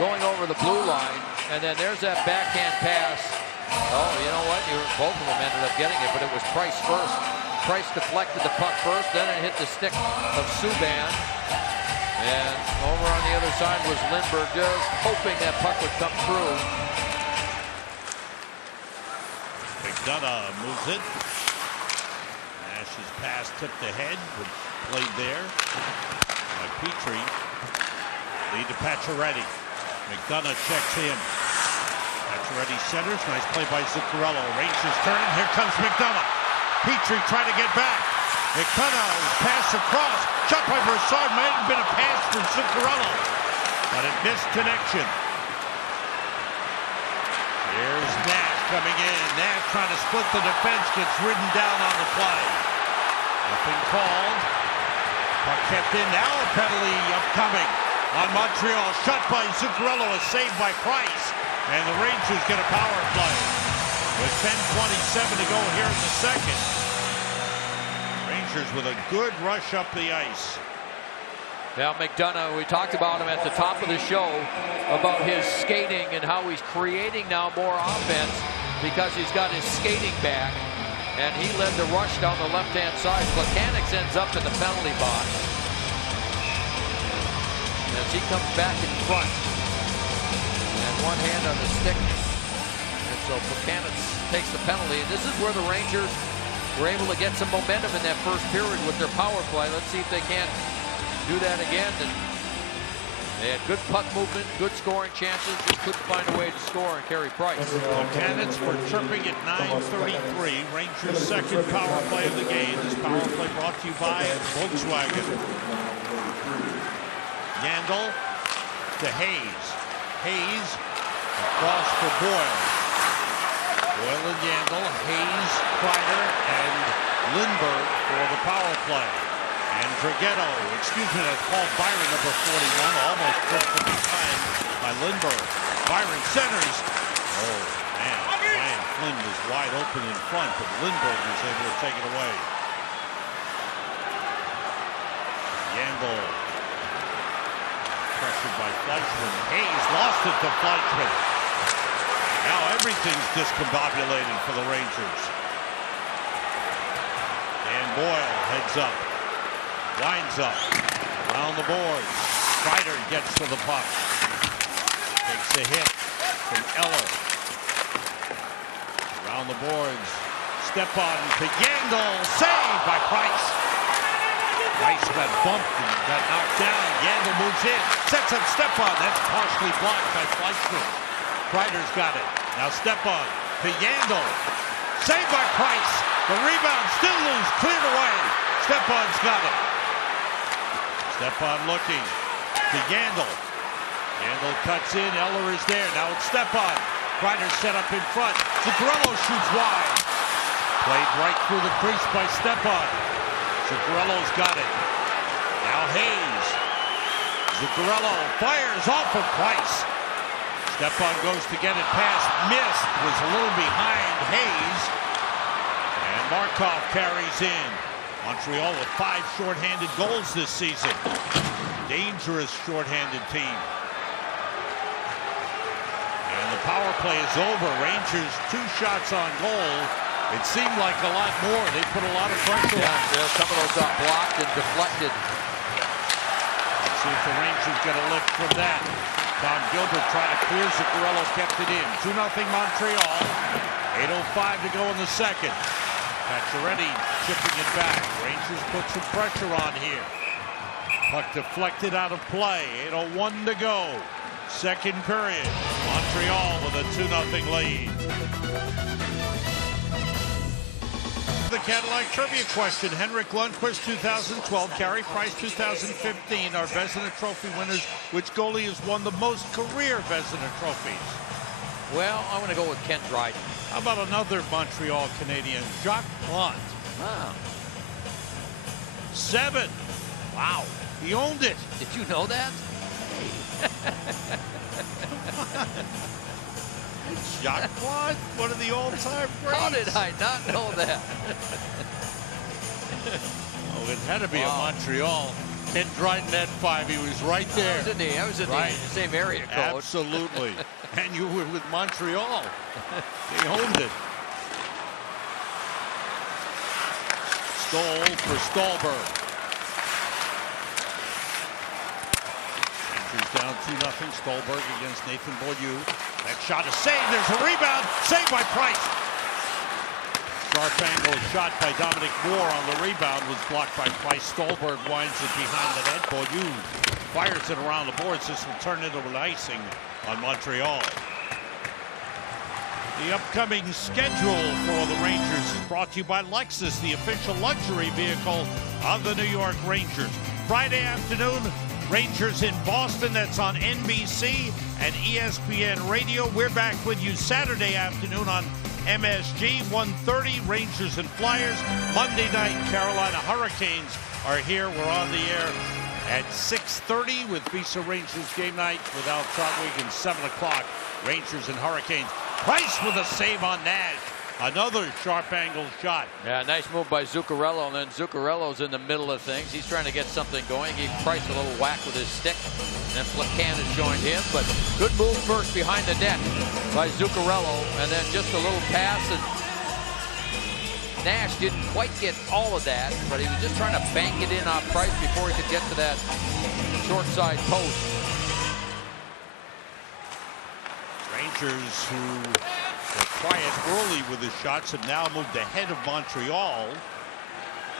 going over the blue line, and then there's that backhand pass. Oh, you know what? Both of them ended up getting it, but it was Price first. Price deflected the puck first, then it hit the stick of Subban, and over on the other side was Lindbergh, just hoping that puck would come through. McDonough moves it. Nash's pass tipped ahead, but played there by Petrie. Lead to Pacioretty. McDonough checks in. Pacioretty centers. Nice play by Zuccarello. Rangers turn. Here comes McDonough. Petrie trying to get back. McDonough pass across. Shot by Broussard. Might have been a pass for Zuccarello, but it missed connection. coming in. Nash trying to split the defense, gets ridden down on the play. Nothing called. Puck kept in. Now a penalty upcoming on Montreal. Shot by Zuccarello, a save by Price. And the Rangers get a power play. With 10:27 to go here in the second. Rangers with a good rush up the ice. Now McDonough, we talked about him at the top of the show about his skating and how he's creating now more offense because he's got his skating back, and he led the rush down the left-hand side. Plekanec ends up in the penalty box as he comes back in front, and one hand on the stick, and so Plekanec takes the penalty. And this is where the Rangers were able to get some momentum in that first period with their power play. Let's see if they can't do that again. And they had good puck movement, good scoring chances, just couldn't find a way to score and carry Price. Cannons were chirping at 9:33. Rangers' second power play of the game. This power play brought to you by Volkswagen. Yandel to Hayes. Hayes across for Boyle. Boyle and Yandel, Hayes, Kreider, and Lindbergh for the power play. And Draghetto, that's Paul Byron, number 41, almost pushed from behind by Lindbergh. Byron centers. Oh, man. Ryan Flynn was wide open in front, but Lindbergh was able to take it away. Yandel. Pressured by Fleischman. Hayes lost it to Fleischman. Now everything's discombobulated for the Rangers. And Boyle heads up. Winds up. Around the boards. Kreider gets to the puck. Takes a hit from Eller. Around the boards. Step on to Yandel. Saved by Price. Price got bumped and got knocked down. Yandel moves in. Sets up Stepan. That's partially blocked by Fleischman. Kreider's got it. Now Stepan to Yandel. Saved by Price. The rebound still loose. Cleared away. Stepan's got it. Stepan looking to Yandel. Yandel cuts in. Eller is there. Now it's Stepan. Kreider set up in front. Zuccarello shoots wide. Played right through the crease by Stepan. Zuccarello's got it. Now Hayes. Zuccarello fires off of Price. Stepan goes to get it past. Missed. Was a little behind Hayes. And Markov carries in. Montreal with 5 shorthanded goals this season. Dangerous shorthanded team. And the power play is over. Rangers 2 shots on goal. It seemed like a lot more. They put a lot of pressure on. Yeah, some of those got blocked and deflected. Let's see if the Rangers get a lift from that. Tom Gilbert trying to clear. Zuccarello kept it in. 2-0 Montreal. 8:05 to go in the second. Pacioretty chipping it back. Rangers put some pressure on here. Puck deflected out of play. 8:01 to go. Second period. Montreal with a 2-0 lead. The Cadillac trivia question. Henrik Lundqvist 2012, Carey Price 2015 are Vezina Trophy winners. Which goalie has won the most career Vezina trophies? Well, I'm going to go with Ken Dryden. How about another Montreal Canadian, Jacques Plante? Wow. 7. Wow. He owned it. Did you know that? Jacques Plante, one of the all-time greats. How did I not know that? Oh, it had to be a Montreal. Ken Dryden had 5. He was right there. I was in the same area code. Absolutely. And you were with Montreal. They owned it. Stoll for Stallberg. Rangers down 2-0. Stallberg against Nathan Beaulieu. That shot is saved. There's a rebound. Saved by Price. Sharp angle shot by Dominic Moore on the rebound was blocked by Price. Stallberg winds it behind the net. Beaulieu fires it around the boards. This will turn into an icing on Montreal. The upcoming schedule for the Rangers is brought to you by Lexus, the official luxury vehicle of the New York Rangers. Friday afternoon, Rangers in Boston. That's on NBC. and ESPN Radio. We're back with you Saturday afternoon on MSG, 1:30, Rangers and Flyers. Monday night, Carolina Hurricanes are here. We're on the air at 6:30 with Visa Rangers game night with Al Trotwig, and 7 o'clock, Rangers and Hurricanes. Price with a save on Nash. Another sharp angle shot. Yeah, nice move by Zuccarello, and then Zuccarello's in the middle of things. He's trying to get something going. He gave Price a little whack with his stick, and then Flecan has joined him. But good move first behind the net by Zuccarello, and then just a little pass, and Nash didn't quite get all of that, but he was just trying to bank it in on Price before he could get to that short side post. Rangers, who were quiet early with the shots, have now moved ahead of Montreal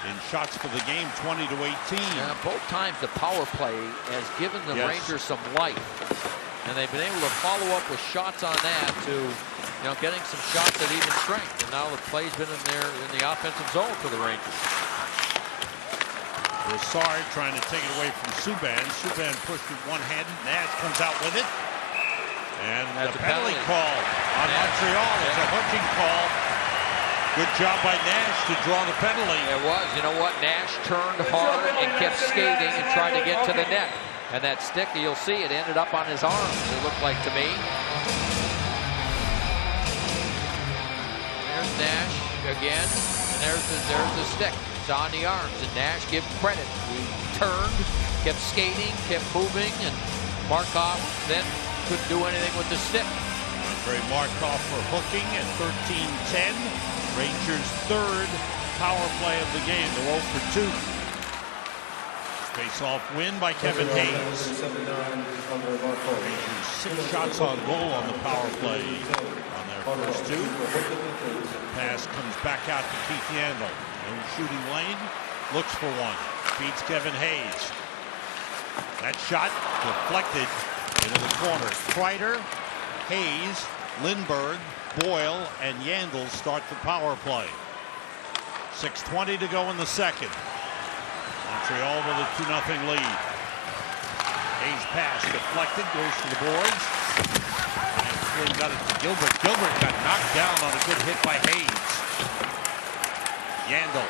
in shots for the game, 20-18. Yeah, both times the power play has given the Rangers some life, and they've been able to follow up with shots on that to, you know, getting some shots at even strength. And now the play's been in there in the offensive zone for the Rangers. Brassard trying to take it away from Subban. Subban pushed it one-handed. Nash comes out with it. And the penalty call on Montreal is a hooking call. Good job by Nash to draw the penalty. It was. You know what? Nash turned hard and kept skating and tried to get to the net. And that stick, you'll see, it ended up on his arms, it looked like to me. There's Nash again. And there's the stick. It's on the arms. And Nash gives credit. He turned, kept skating, kept moving, and Markov then couldn't do anything with the stick. Andre Markov for hooking at 13-10. Rangers' third power play of the game. They're 0 for 2. Face-off win by Kevin Hayes. Rangers 6 shots on goal on the power play on their first 2. Pass comes back out to Keith Yandle. No shooting lane. Looks for one. Beats Kevin Hayes. That shot deflected into the corner. Kreider, Hayes, Lindbergh, Boyle, and Yandle start the power play. 6:20 to go in the second. Montreal with a 2-0 lead. Hayes' pass deflected, goes to the boards. And Flynn got it to Gilbert. Gilbert got knocked down on a good hit by Hayes. Yandle.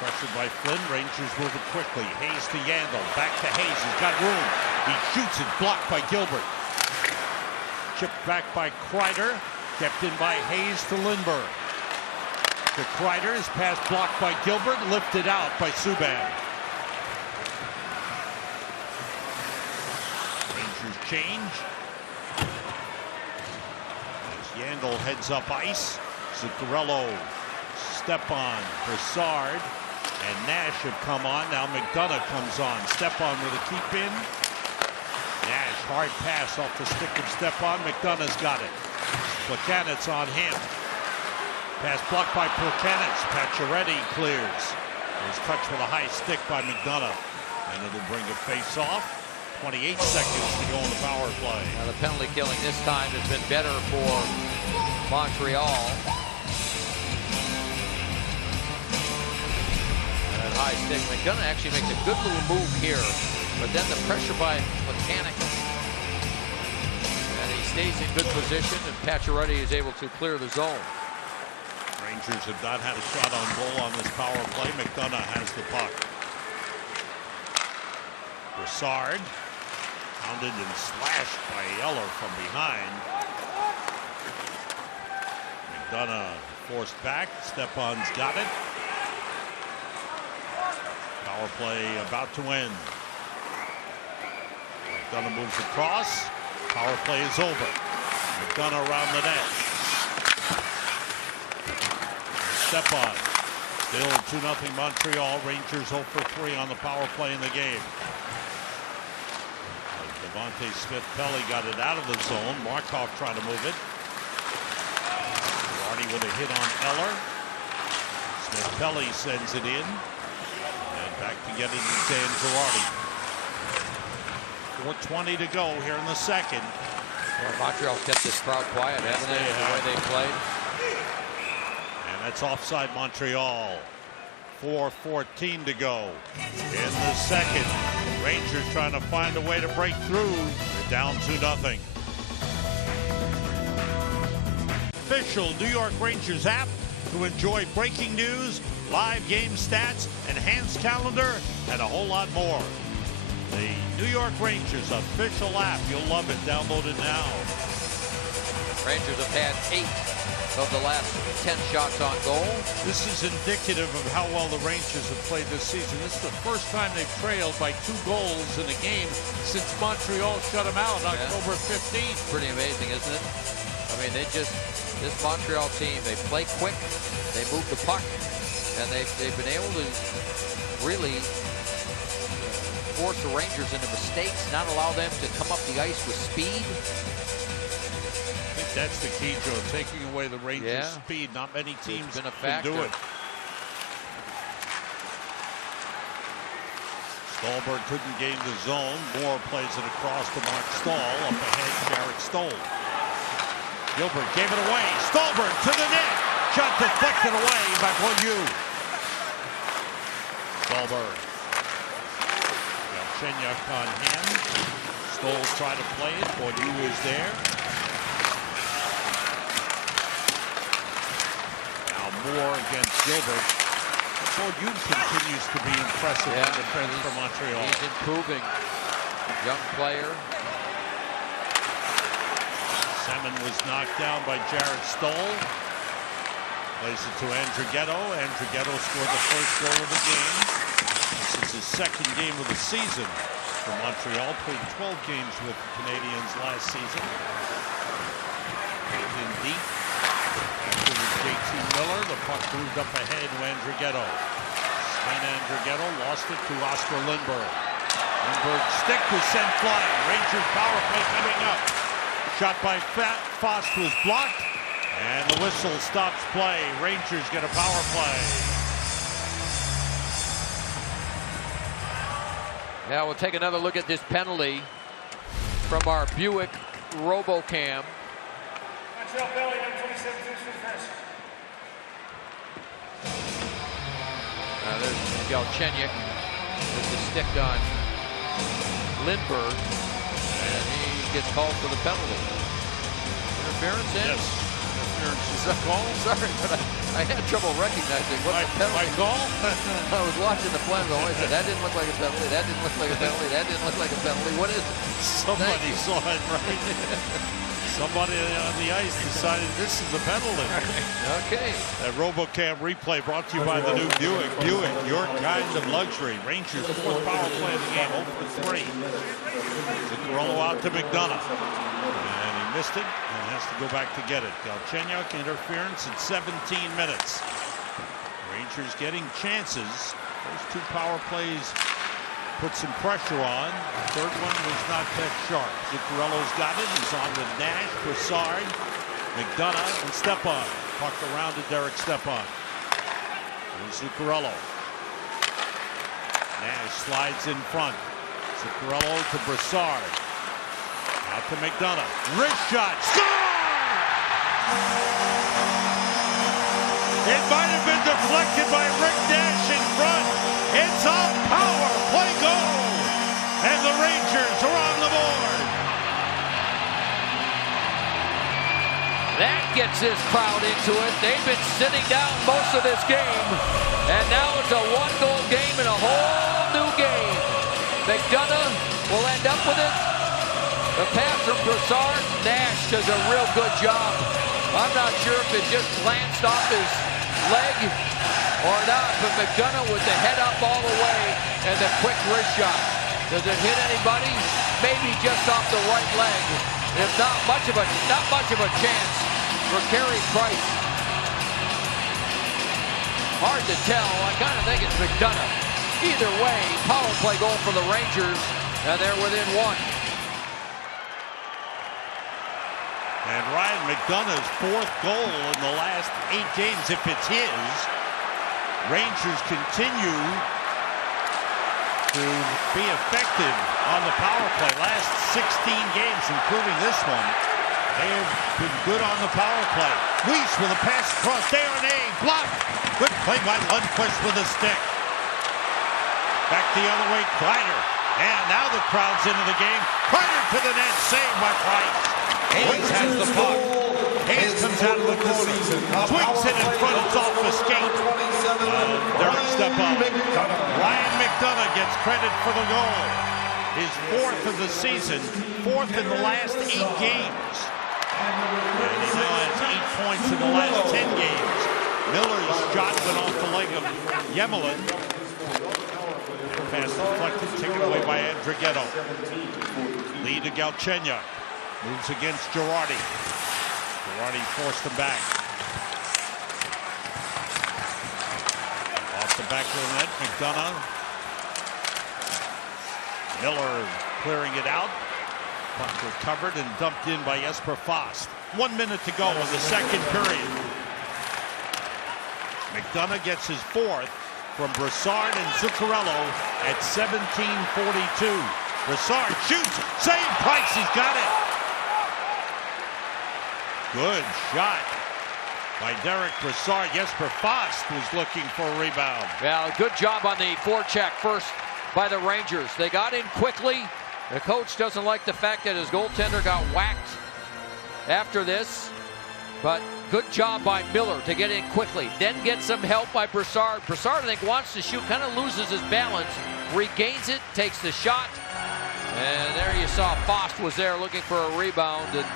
Pressured by Flynn. Rangers moving quickly. Hayes to Yandle. Back to Hayes. He's got room. He shoots it. Blocked by Gilbert. Chipped back by Kreider. Kept in by Hayes to Lindbergh. To Kreider. His pass blocked by Gilbert. Lifted out by Subban. Rangers change. As Yandle heads up ice. Zuccarello. Stepan. Brassard. And Nash have come on. Now McDonough comes on. Stepan with a keep in. Nash, hard pass off the stick of Stepan. McDonough's got it. Plekanec on him. Pass blocked by Plekanec. Pacioretty clears. It was touched with a high stick by McDonough. And it'll bring a face off. 28 seconds to go in the power play. Now the penalty killing this time has been better for Montreal. High stick. McDonough actually makes a good little move here, but then the pressure by Plekanec, and he stays in good position, and Pacioretty is able to clear the zone. Rangers have not had a shot on goal on this power play. McDonough has the puck. Brassard pounded and slashed by Eller from behind. McDonough forced back. Stepan's got it. Power play about to end. McDonough moves across. Power play is over. McDonough around the net. Stepan. Still 2-0 Montreal. Rangers 0 for 3 on the power play in the game. Devontae Smith-Pelly got it out of the zone. Markov trying to move it. Girardi with a hit on Eller. Smith-Pelly sends it in. Back to get it to Dan Girardi. 4:20 to go here in the second. Well, Montreal's kept this crowd quiet, haven't they, the way they played? And that's offside Montreal. 4:14 to go in the second. Rangers trying to find a way to break through. They're down 2-0. Official New York Rangers app to enjoy breaking news, live game stats, enhanced calendar, and a whole lot more. The New York Rangers official app. You'll love it. Download it now. Rangers have had 8 of the last 10 shots on goal. This is indicative of how well the Rangers have played this season. This is the first time they've trailed by 2 goals in a game since Montreal shut them out on October 15th. Pretty amazing, isn't it? I mean, this Montreal team, they play quick, they move the puck, and they've been able to really force the Rangers into mistakes, not allow them to come up the ice with speed. I think that's the key, Joe, taking away the Rangers' speed. Not many teams can do it. Stolberg couldn't gain the zone. Moore plays it across to Mark Stahl. Up ahead, Jarrett Stoll. Gilbert gave it away. Stolberg to the net. Shot deflected away by Beaulieu. Stolberg. Galchenyuk on him. Stoll tried to play it. Beaulieu is there. Now Moore against Gilbert. Beaulieu continues to be impressive in defense for Montreal. He's improving. Young player. Semin was knocked down by Jarrett Stoll. Plays it to Andrighetto. Andrighetto scored the first goal of the game. This is his second game of the season for Montreal. Played 12 games with the Canadiens last season. In deep. It was JT Miller. The puck moved up ahead to Andrighetto. Sven Andrighetto lost it to Oscar Lindberg. Lindberg's stick was sent flying. Rangers power play coming up. Shot by Fost was blocked, and the whistle stops play. Rangers get a power play. Now we'll take another look at this penalty from our Buick RoboCam. Montreal penalty, Nov.25 There's Galchenyuk with the stick on Lindberg, and he gets called for the penalty. Interference in? Yes. Interference is a call. Sorry, but I had trouble recognizing what the penalty. My call? I was watching the play. I said, that didn't look like a penalty. That didn't look like a penalty. That didn't look like a penalty. What is it? Somebody saw it, right? Somebody on the ice decided this is a penalty. Okay. That RoboCam replay brought to you by the new Buick. Buick, your kind of luxury. Rangers, 4th power play of the game, 0 for 3. Zuccarello out to McDonough. And he missed it and has to go back to get it. Galchenyuk interference in 17 minutes. Rangers getting chances. Those 2 power plays put some pressure on. The third one was not that sharp. Zuccarello's got it. He's on with Nash, Brassard, McDonough, and Stepan. Puck around to Derek Stepan. Here's Zuccarello. Nash slides in front. Zuccarello to Brassard. Out to McDonough. Wrist shot. Score! It might have been deflected by Rick Nash in front. It's a power play goal. And the Rangers are on the board. That gets this crowd into it. They've been sitting down most of this game. And now it's a 1-goal game and a whole new game. McDonough will end up with it. The pass from Brassard. Nash does a real good job. I'm not sure if it just glanced off his leg or not, but McDonough with the head up all the way and the quick wrist shot. Does it hit anybody? Maybe just off the right leg. If not much of a chance for Carey Price. Hard to tell. I kind of think it's McDonough. Either way, power play goal for the Rangers, and they're within 1. And Ryan McDonough's 4th goal in the last 8 games, if it's his. Rangers continue to be effective on the power play. Last 16 games, including this one, They have been good on the power play. Weiss with a pass across. Darnay blocked. Good play by Lundqvist with a stick. Back the other way, Kreider. And now the crowd's into the game. Kreider to the net, saved by Price. Hayes has the puck. Hayes comes out of the corner. Swings it in front, it's off the skate. Derek step up. Ryan McDonough gets credit for the goal. His 4th of the season, 4th in the last 8 games. And he now has 8 points in the last 10 games. Miller's shot went off the leg of Yemelin. Pass deflected, taken away by Andrighetto. Lead to Galchenyuk. Moves against Girardi. Girardi forced him back. Off the back of the net, McDonough. Miller clearing it out. Puck recovered and dumped in by Jesper Fast. 1 minute to go in the second period. McDonough gets his 4th from Brassard and Zuccarello at 17:42. Brassard shoots, save, Price, he's got it. Good shot by Derek Brassard. Jesper Fast was looking for a rebound. Well, good job on the forecheck first by the Rangers. They got in quickly. The coach doesn't like the fact that his goaltender got whacked after this, but good job by Miller to get in quickly. Then get some help by Brassard. Brassard, I think, wants to shoot, kind of loses his balance, regains it, takes the shot, and there you saw Fost was there looking for a rebound, and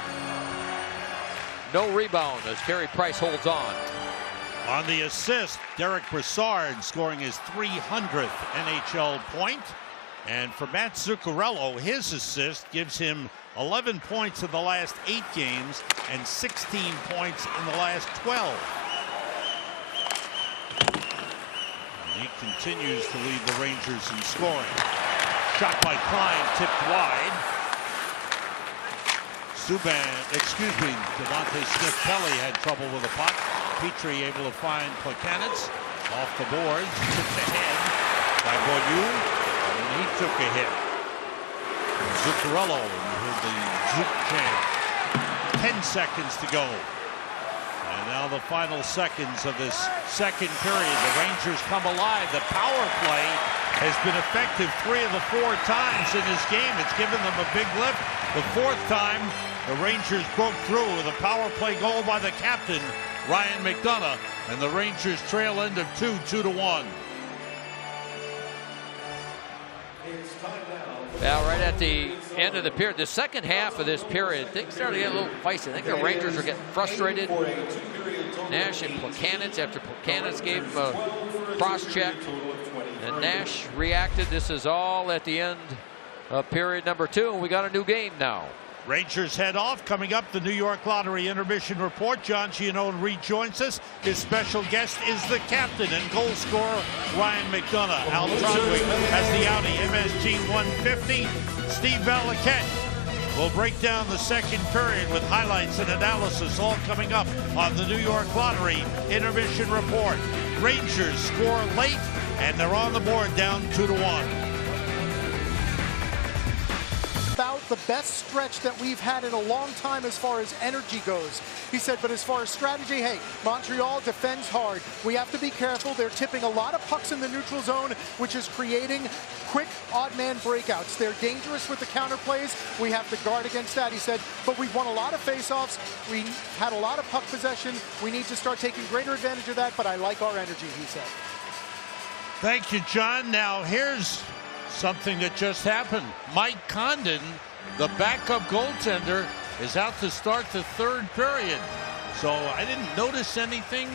no rebound as Carey Price holds on. On the assist, Derek Brassard scoring his 300th NHL point. And for Matt Zuccarello, his assist gives him 11 points in the last 8 games and 16 points in the last 12. And he continues to lead the Rangers in scoring. Shot by Klein, tipped wide. Devontae Smith-Pelly had trouble with the puck. Petrie able to find Plekanec off the boards, tipped ahead by Beaulieu, and he took a hit. Zuccarello, you heard the Zouk chant. 10 seconds to go. And now the final seconds of this second period. The Rangers come alive. The power play has been effective 3 of the 4 times in this game. It's given them a big lift. The 4th time, the Rangers broke through with a power play goal by the captain, Ryan McDonough, and the Rangers trail end of 2-1. Well, right at the end of the period, the second half of this period, things started to get a little feisty. I think the Rangers were getting frustrated. Nash and Plekanec, after Plekanec gave him a cross-check, and Nash reacted. This is all at the end of period number 2, and we got a new game now. Rangers head off. Coming up, the New York Lottery intermission report. John Giannone rejoins us. His special guest is the captain and goal scorer, Ryan McDonough. Al Trondwig has the Audi MSG 150. Steve Valiquette will break down the second period with highlights and analysis, all coming up on the New York Lottery intermission report. Rangers score late, and they're on the board down 2-1. About the best stretch that we've had in a long time as far as energy goes. He said, but as far as strategy, hey, Montreal defends hard. We have to be careful. They're tipping a lot of pucks in the neutral zone, which is creating quick odd man breakouts. They're dangerous with the counter plays. We have to guard against that, he said, but we've won a lot of faceoffs. We had a lot of puck possession. We need to start taking greater advantage of that, but I like our energy, he said. Thank you, John. Now here's something that just happened. Mike Condon, the backup goaltender, is out to start the 3rd period. So I didn't notice anything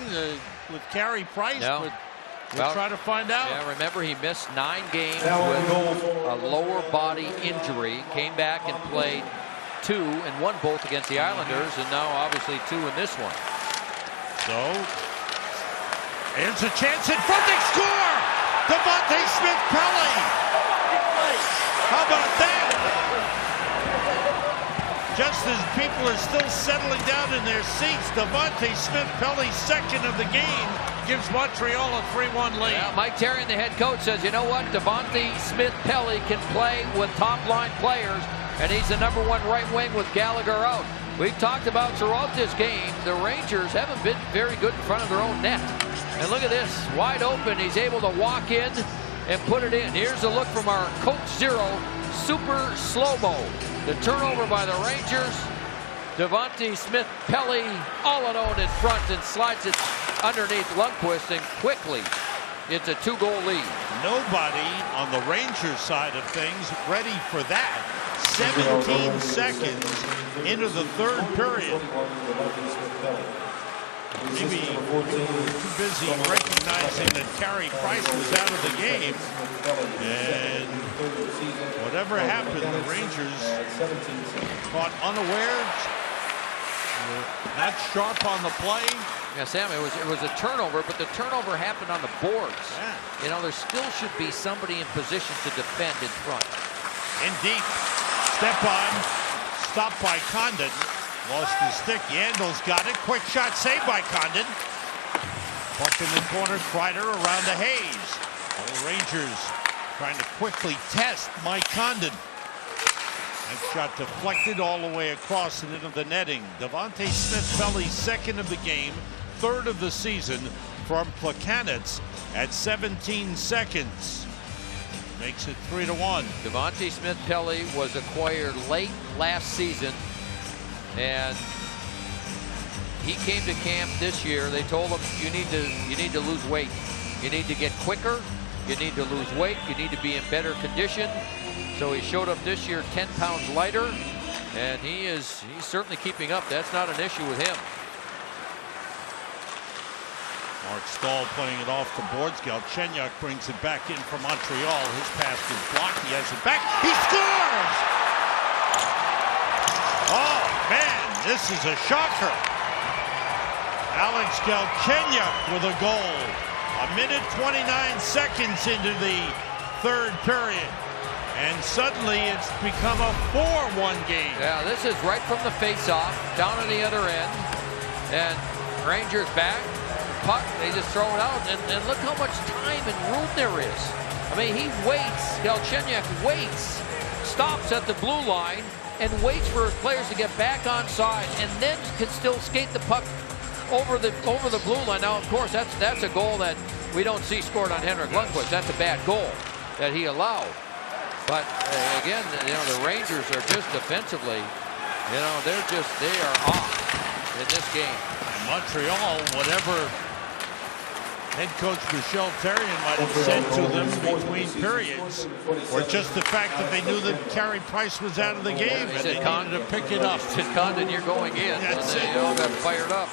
with Carey Price, no. But we'll try to find out. Yeah, remember he missed 9 games with a lower body injury, came back and played 2 and won both against the Islanders, and now obviously 2 in this one. So here's a chance in front, they score! Devontae Smith-Pelly! How about that? Just as people are still settling down in their seats, Devontae Smith-Pelly's second of the game gives Montreal a 3-1 lead. Yeah, Mike Therrien, the head coach, says, you know what? Devontae Smith-Pelly can play with top-line players, and he's the #1 right wing with Gallagher out. We've talked about throughout this game, the Rangers haven't been very good in front of their own net. And look at this, wide open. He's able to walk in and put it in. Here's a look from our Coach Zero, super slow-mo. The turnover by the Rangers. Devontae Smith-Pelly all alone in front and slides it underneath Lundqvist, and quickly it's a 2-goal lead. Nobody on the Rangers side of things ready for that. 17 seconds into the third period. Maybe too busy recognizing that Carey Price was out of the game. And whatever happened, the Rangers caught unawares. Not sharp on the play. Yeah, Sam, it was a turnover, but the turnover happened on the boards. Yeah. You know, there still should be somebody in position to defend in front. In deep. Step on. Stopped by Condon. Lost his stick. Yandel's got it. Quick shot saved by Condon. Puck in the corner. Kreider around to Hayes. The Rangers trying to quickly test Mike Condon. That shot deflected all the way across and into the netting. Devontae Smith-Pelly's second of the game, third of the season from Plekanec at 17 seconds. Makes it 3-1. Devontae Smith-Pelly was acquired late last season, and he came to camp this year. They told him, you need to lose weight. You need to get quicker. You need to lose weight. You need to be in better condition. So he showed up this year 10 pounds lighter, and he's certainly keeping up. That's not an issue with him. Mark Stahl playing it off the boards. Galchenyuk brings it back in for Montreal. His pass is blocked. He has it back. He scores! Oh, man, this is a shocker. Alex Galchenyuk with a goal. 1:29 seconds into the third period. And suddenly it's become a 4-1 game. Yeah, this is right from the face-off, down on the other end. And Rangers back. Puck, they just throw it out. And look how much time and room there is. I mean, he waits. Galchenyuk waits. Stops at the blue line and waits for his players to get back on side, and then can still skate the puck over the blue line. Now, of course, that's a goal that we don't see scored on Henrik Lundqvist. That's a bad goal that he allowed. But again, you know, the Rangers are just defensively, you know, they are off in this game. And Montreal, whatever head coach Michel Therrien might have said to them between periods, or just the fact that they knew that Carey Price was out of the game and they needed to pick it up. Said, Condon, you're going in. That's and they all got fired up.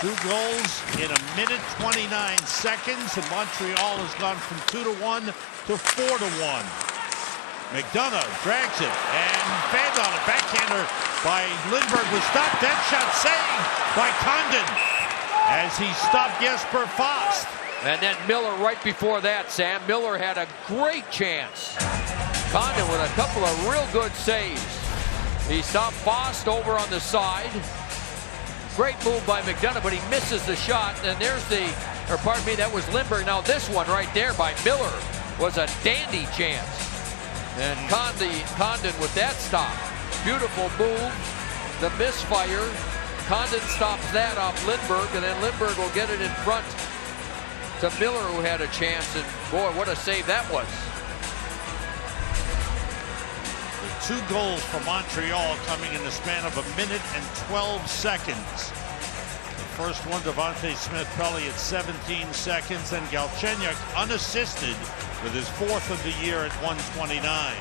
2 goals in 1:29 seconds, and Montreal has gone from 2-1 to 4-1. McDonough drags it and fanned on it. Backhander by Lindberg was stopped. That shot saved by Condon as he stopped Jesper Fast. And then Miller right before that, Sam. Miller had a great chance. Condon with a couple of real good saves. He stopped Fast over on the side. Great move by McDonough, but he misses the shot. And there's pardon me, that was Lindberg. Now this one right there by Miller was a dandy chance. And Condon with that stop. Beautiful move. The misfire. Condon stops that off Lindberg, and then Lindberg will get it in front to Miller, who had a chance. And boy, what a save that was. The 2 goals for Montreal coming in the span of 1:12 seconds. The first one, Devontae Smith-Pelly at 17 seconds, and Galchenyuk unassisted with his 4th of the year at 1:29.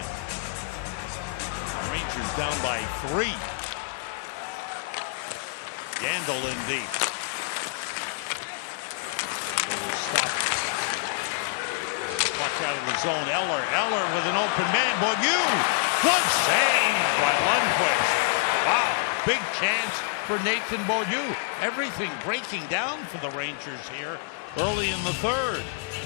Rangers down by 3. Yandel in deep. Stop. Puck out of the zone. Eller with an open man. Beaulieu. Good save by Lundqvist. Wow. Big chance for Nathan Beaulieu. Everything breaking down for the Rangers here early in the third.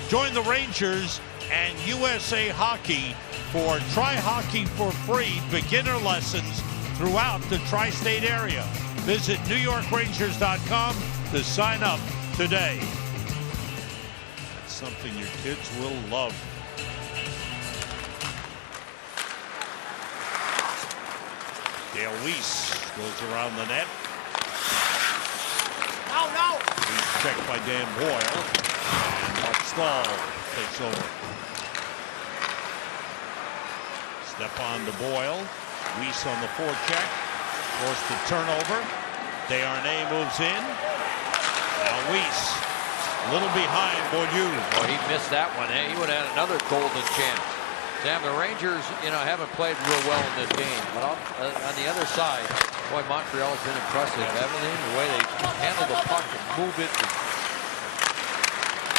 Join the Rangers and USA Hockey for Try Hockey for free beginner lessons throughout the tri-state area. Visit NewYorkRangers.com to sign up today. That's something your kids will love. Dale Weiss Goes around the net. No. He's checked by Dan Boyle. And Mark Stahl takes over. Step on to Boyle. Weiss on the forecheck. Forced the turnover. Desharnais moves in. Now Weiss. A little behind Beaulieu. Well, he missed that one. He would have had another golden chance. Sam, the Rangers, haven't played real well in this game. But on the other side, boy, Montreal has been impressive, haven't they? The way they handle the puck and move it.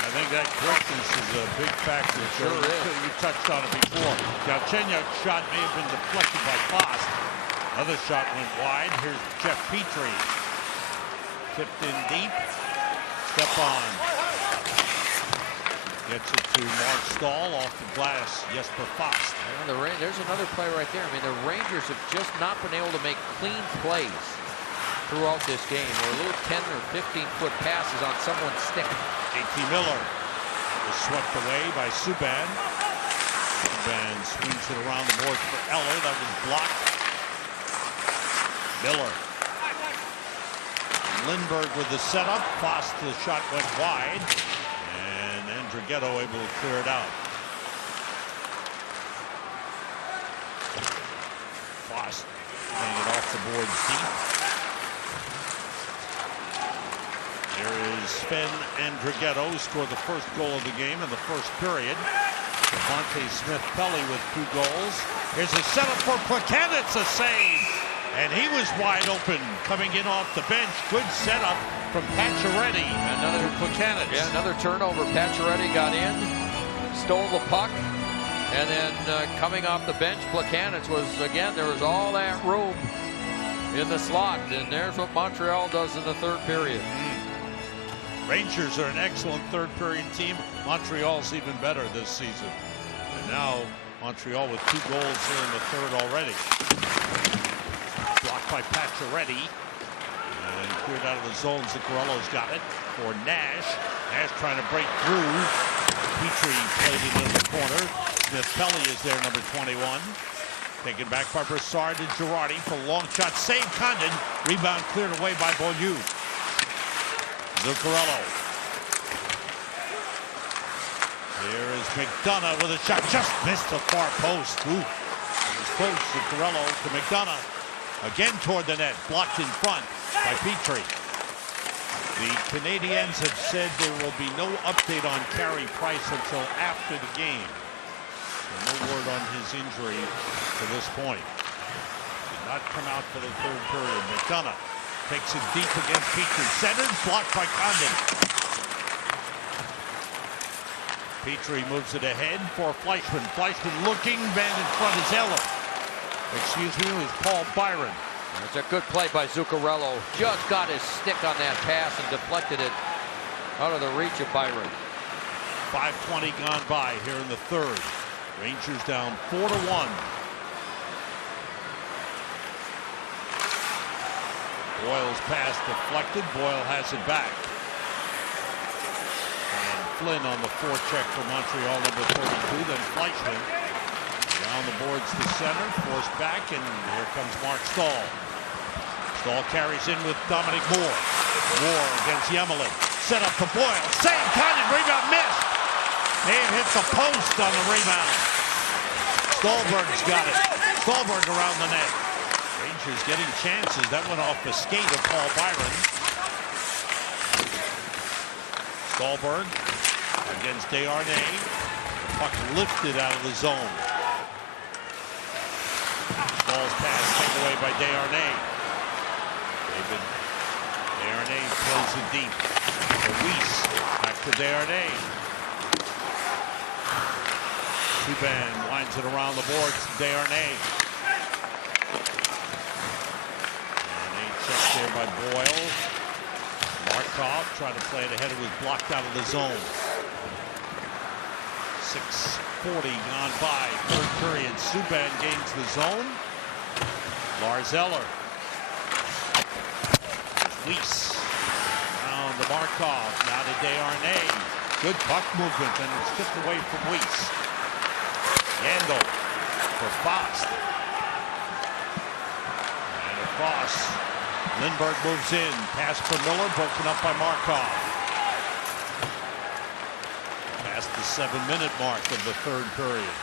I think that quickness is a big factor. Sure is. You touched on it before. Galchenyuk's shot may have been deflected by Foss. Another shot went wide. Here's Jeff Petrie. Tipped in deep. Step on. Gets it to Mark Stahl off the glass. Jesper Fast. There's another play right there. I mean, the Rangers have just not been able to make clean plays throughout this game. Or little 10 or 15-foot passes on someone's stick. JT Miller was swept away by Subban. Subban swings it around the boards for Eller. That was blocked. Miller. Lindbergh with the setup. Fast, the shot went wide. And Andrighetto able to clear it out. Fast playing it off the boards deep. There is Sven Andrighetto, who scored the first goal of the game in the first period. Devontae Smith-Pelly with 2 goals. Here's a setup for Plekanec, a save. And he was wide open coming in off the bench. Good setup from Pacioretty. Another Plekanec. Yeah, another turnover. Pacioretty got in, stole the puck, and then coming off the bench, Plekanec was, again, there was all that room in the slot. And there's what Montreal does in the third period. Rangers are an excellent third period team. Montreal's even better this season. And now Montreal with 2 goals here in the third already. Blocked by Pacioretty. And cleared out of the zone. Zuccarello's got it for Nash. Nash trying to break through. Petrie played it in the corner. Smith-Pelly is there, number 21. Taken back by Brassard and Girardi for a long shot. Save Condon. Rebound cleared away by Beaulieu. Zuccarello. Here is McDonough with a shot. Just missed the far post. Ooh. It was close. Zuccarello to McDonough. Again toward the net. Blocked in front by Petrie. The Canadiens have said there will be no update on Carey Price until after the game. So no word on his injury to this point. Did not come out for the third period. McDonough takes it deep against Petrie. Centered, blocked by Condon. Petrie moves it ahead for Fleischmann. Fleischmann looking, man in front is Eller. Excuse me, it was Paul Byron. It's a good play by Zuccarello. Just got his stick on that pass and deflected it out of the reach of Byron. 5:20 gone by here in the third. Rangers down 4-1. Boyle's pass deflected. Boyle has it back. And Flynn on the forecheck for Montreal, number 32. Then Fleischmann down the boards to center, forced back, and here comes Mark Stahl. Stahl carries in with Dominic Moore. Moore against Yemelin. Set up to Boyle. Save, Condon, rebound missed. They hit the post on the rebound. Stolberg's got it. Stolberg around the net. Rangers getting chances. That went off the skate of Paul Byron. Stolberg against Desharnais. The puck lifted out of the zone. Ball's pass taken away by Desharnais. Desharnais plays it deep. For Weiss. Back to Desharnais. Subban winds it around the boards to Desharnais. Checked there by Boyle. Markov trying to play it ahead. It was blocked out of the zone. 6:40 gone by. Third period. Subban gains the zone. Lars Eller. Weiss. Down to Markov. Now to Desharnais. Good puck movement, and it's tipped away from Weiss. Yandel for Fox. And a Cross. Lindbergh moves in. Pass for Miller, broken up by Markov. Past the 7-minute mark of the third period.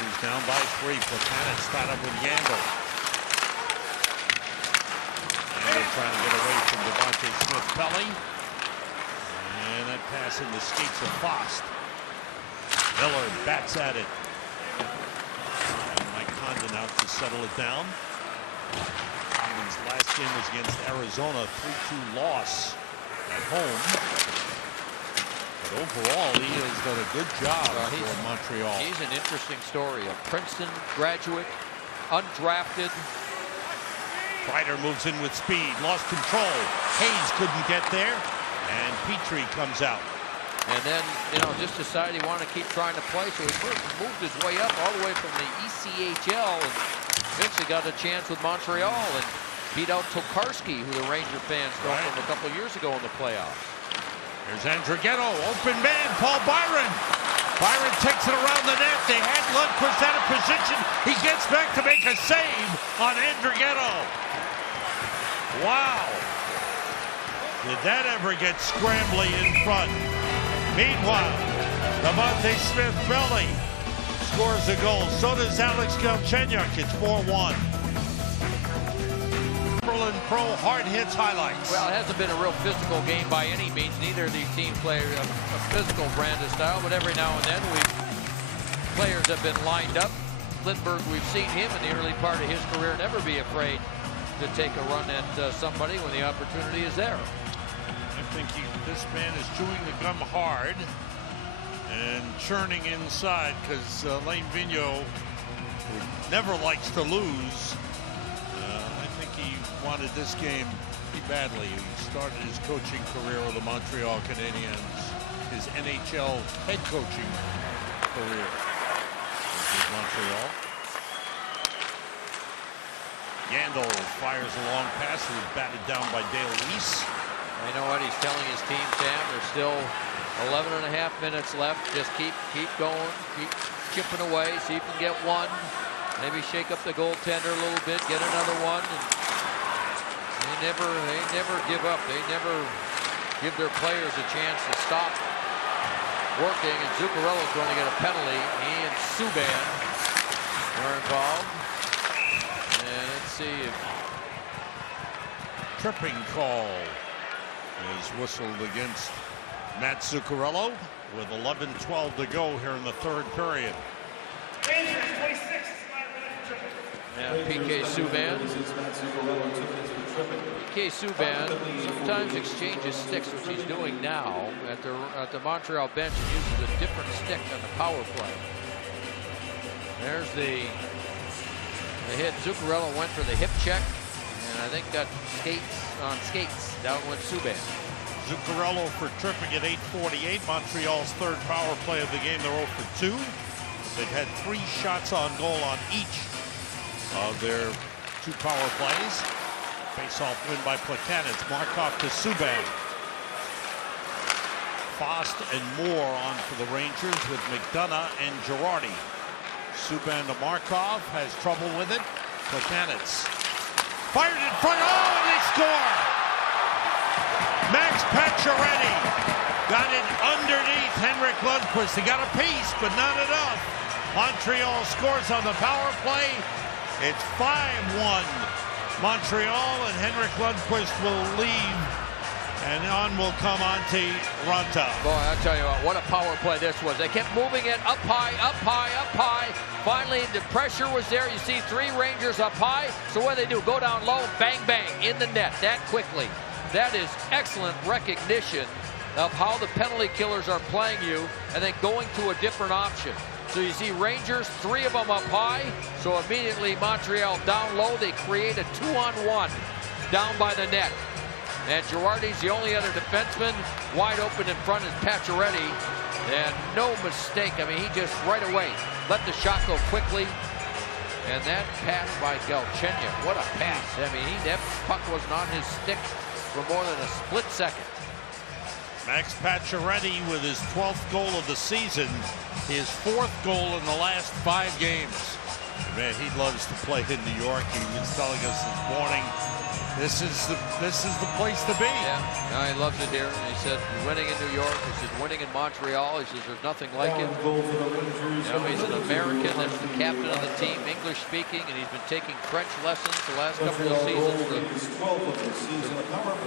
He's down by 3. Platanitz tied up with Yandel. Yandel trying to get away from Devontae Smith-Pelly. And that pass in the skates of Fost. Miller bats at it. And Mike Condon out to settle it down. Condon's last game was against Arizona, 3-2 loss at home. But overall, he has done a good job for Montreal. He's an interesting story. A Princeton graduate, undrafted. Kreider moves in with speed, lost control. Hayes couldn't get there, and Petrie comes out. And then, just decided he wanted to keep trying to play, so he moved his way up all the way from the ECHL and eventually got a chance with Montreal and beat out Tokarski, who the Ranger fans know from a couple years ago in the playoffs. Here's Andrighetto, open man, Paul Byron. Byron takes it around the net. They had Lundqvist out of position. He gets back to make a save on Andrighetto. Wow. Did that ever get scrambly in front? Meanwhile, Devontae Smith-Pelly scores a goal. So does Alex Galchenyuk. It's 4-1. Berlin Pro hard hits highlights. Well, it hasn't been a real physical game by any means. Neither of these teams play a physical brand of style, but every now and then players have been lined up. Lindbergh, we've seen him in the early part of his career never be afraid to take a run at somebody when the opportunity is there. I think this man is chewing the gum hard and churning inside because Lane Vigneault, who never likes to lose, I think he wanted this game pretty badly. He started his coaching career with the Montreal Canadiens, his NHL head coaching career with Montreal. Yandel fires a long pass. It was batted down by Dale Weiss. You know what he's telling his team, Sam? There's still 11.5 minutes left. Just keep going, keep chipping away. See if you can get one. Maybe shake up the goaltender a little bit, get another one. And they never give up. They never give their players a chance to stop working. And Zuccarello's going to get a penalty. He and Subban are involved. And let's see if tripping call is whistled against Matt Zuccarello with 11:12 to go here in the third period. Rangers 26. And PK Subban. PK Subban sometimes exchanges sticks, which he's doing now at the Montreal bench, and uses a different stick on the power play. There's the hit. Zuccarello went for the hip check, and I think got skates down with Subban. Zuccarello for tripping at 8:48. Montreal's third power play of the game. They're 0 for 2. They've had 3 shots on goal on each of their 2 power plays. Face-off win by Platanitz. Markov to Subban. Fost and Moore on for the Rangers with McDonough and Girardi. Subban to Markov, has trouble with it. Platanitz fired in front. Oh, and they score! Max Pacioretty got it underneath Henrik Lundqvist. He got a piece, but not enough. Montreal scores on the power play. It's 5-1 Montreal, and Henrik Lundqvist will leave, and on will come Antti Ranta. Boy, I tell you what a power play this was. They kept moving it up high, up high, up high. Finally, the pressure was there. You see 3 Rangers up high. So what do? Go down low, bang, bang, in the net that quickly. That is excellent recognition of how the penalty killers are playing you and then going to a different option. So you see Rangers, 3 of them up high. So immediately Montreal down low. They create a 2-on-1 down by the net. And Girardi's the only other defenseman. Wide open in front is Pacioretty. And no mistake. I mean, he just right away let the shot go quickly. And that pass by Galchenyuk. What a pass. I mean, that puck was not his stick for more than a split second. Max Pacioretty with his 12th goal of the season, his 4th goal in the last 5 games. Man, he loves to play in New York. He was telling us this morning, this is the place to be. Yeah, no, he loves it here. He said winning in New York. He said winning in Montreal. He says there's nothing like it. You know, he's an American. That's the captain of the team, English speaking, and he's been taking French lessons the last couple of seasons to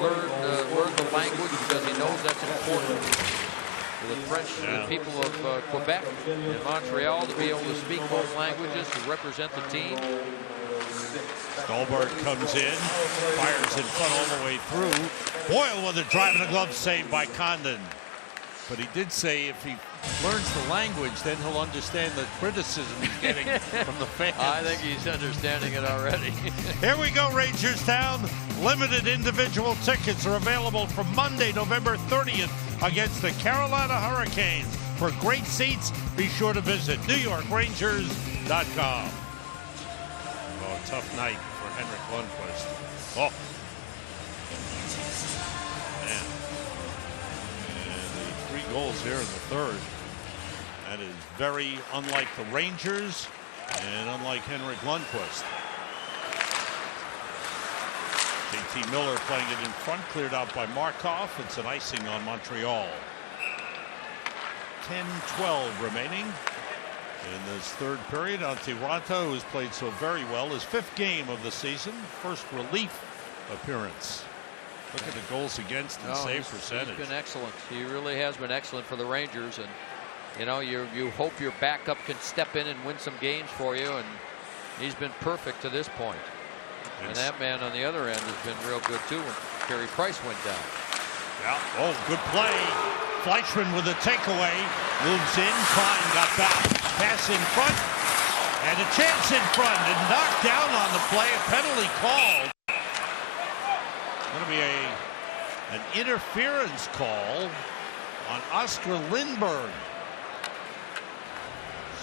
learn the language because he knows that's important for the French the people of Quebec and Montreal to be able to speak both languages to represent the team. Stolberg comes in, fires in front all the way through. Boyle with a driving the glove save by Condon. But he did say if he learns the language, then he'll understand the criticism he's getting from the fans. I think he's understanding it already. Here we go, Rangerstown. Limited individual tickets are available from Monday, November 30th against the Carolina Hurricanes. For great seats, be sure to visit NewYorkRangers.com. Oh, tough night for Henrik Lundqvist. Oh. Man. And the 3 goals here in the third. That is very unlike the Rangers and unlike Henrik Lundqvist. JT Miller playing it in front, cleared out by Markov. It's an icing on Montreal. 10-12 remaining in this third period. Antti Raanta, who's played so very well, his 5th game of the season, first relief appearance. Look at the goals against and save percentage. He's been excellent. He really has been excellent for the Rangers, and you know, you hope your backup can step in and win some games for you, and he's been perfect to this point. And that man on the other end has been real good too when Carey Price went down. Yeah. Oh, good play. Fleischmann with a takeaway. Moves in. Klein got back. Pass in front. And a chance in front. And knocked down on the play. A penalty called. Going to be an interference call on Oscar Lindberg.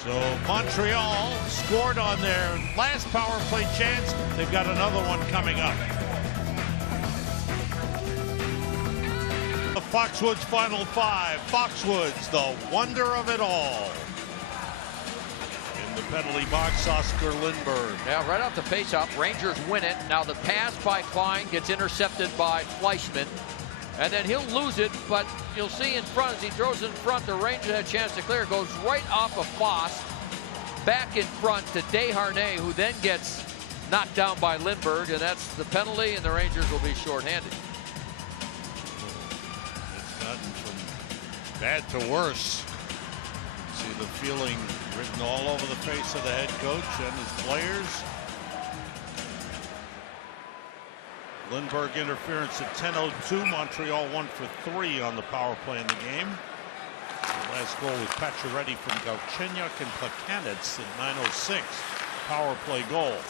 So Montreal scored on their last power play chance. They've got another one coming up. The Foxwoods Final 5. Foxwoods, the wonder of it all. In the penalty box, Oscar Lindberg. Now, right off the faceoff, Rangers win it. Now the pass by Klein gets intercepted by Fleischmann. And then he'll lose it, but you'll see in front, as he throws it in front, the Rangers had a chance to clear. It goes right off of Foss, back in front to Desharnais, who then gets knocked down by Lindberg, and that's the penalty, and the Rangers will be shorthanded. It's gotten from bad to worse. See the feeling written all over the face of the head coach and his players. Lindberg interference at 10:02. Montreal 1 for 3 on the power play in the game. The last goal was Pacioretty from Galchenyuk and Plekanec at 9:06. Power play goal.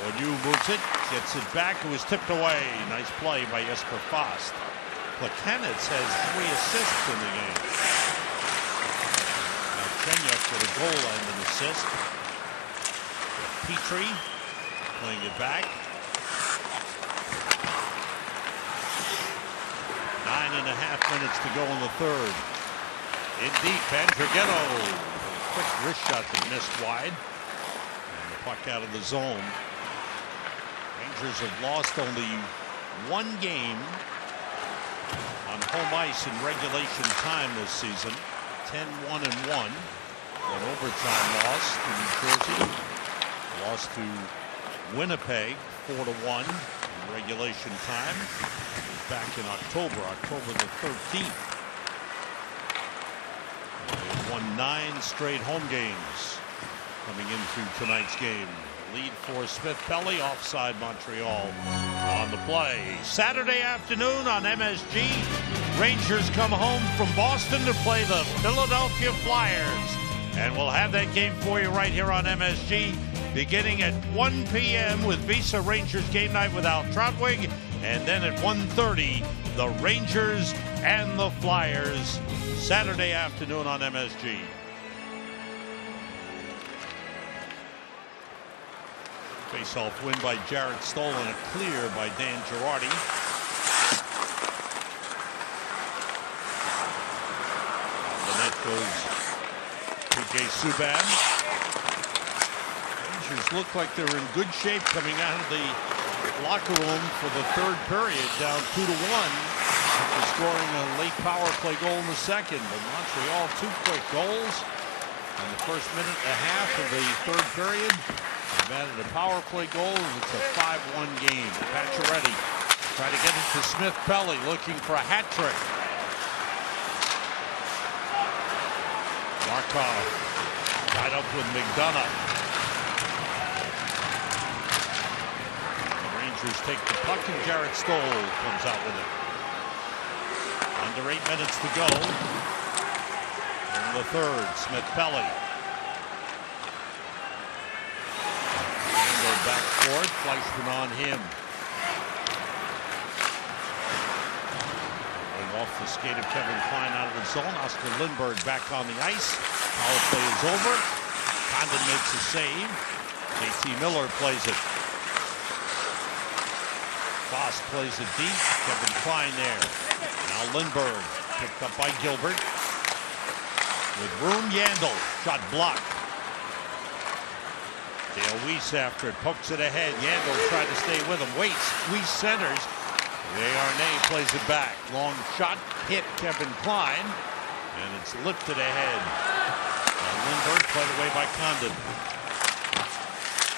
Beaulieu moves it, gets it back. It was tipped away. Nice play by Jesper Fast. Plekanec has 3 assists in the game. Galchenyuk with a goal and an assist. Petrie playing it back. 9.5 minutes to go in the third. In deep, Andrighetto. Quick wrist shot that missed wide. And the puck out of the zone. Rangers have lost only 1 game on home ice in regulation time this season. 10-1-1. An overtime loss to New Jersey. Lost to Winnipeg 4-1 in regulation time. Back in October the 13th. They won 9 straight home games coming into tonight's game. Lead for Smith-Pelly, offside Montreal on the play. Saturday afternoon on MSG, Rangers come home from Boston to play the Philadelphia Flyers. And we'll have that game for you right here on MSG beginning at 1 p.m. with Visa Rangers Game Night with Al Trotwig. And then at 1:30, the Rangers and the Flyers, Saturday afternoon on MSG. Face-off win by Jarrett Stoll and a clear by Dan Girardi. On the net goes PK Subban. looked like they were in good shape coming out of the locker room for the third period, down 2-1. After scoring a late power play goal in the second. But Montreal 2 quick goals in the first minute and a half of the third period. They've added a power play goal, and it's a 5-1 game. Pacioretty trying to get it to Smith-Pelly, looking for a hat trick. Markov tied up with McDonough. The Rangers take the puck, and Jarrett Stoll comes out with it. Under 8 minutes to go in the third. Smith-Pelly. And back forward. Fleischman on him. Going off the skate of Kevin Klein out of the zone. Oscar Lindberg back on the ice. Power play is over. Condon makes a save. JT Miller plays it. Foss plays it deep. Kevin Klein there. Now Lindberg picked up by Gilbert. With room, Yandel. Shot blocked. Dale Weiss after it. Pokes it ahead. Yandel tried to stay with him. Waits. Weiss centers. Desharnais plays it back. Long shot. Hit Kevin Klein. And it's lifted ahead. And Lindberg played away by Condon.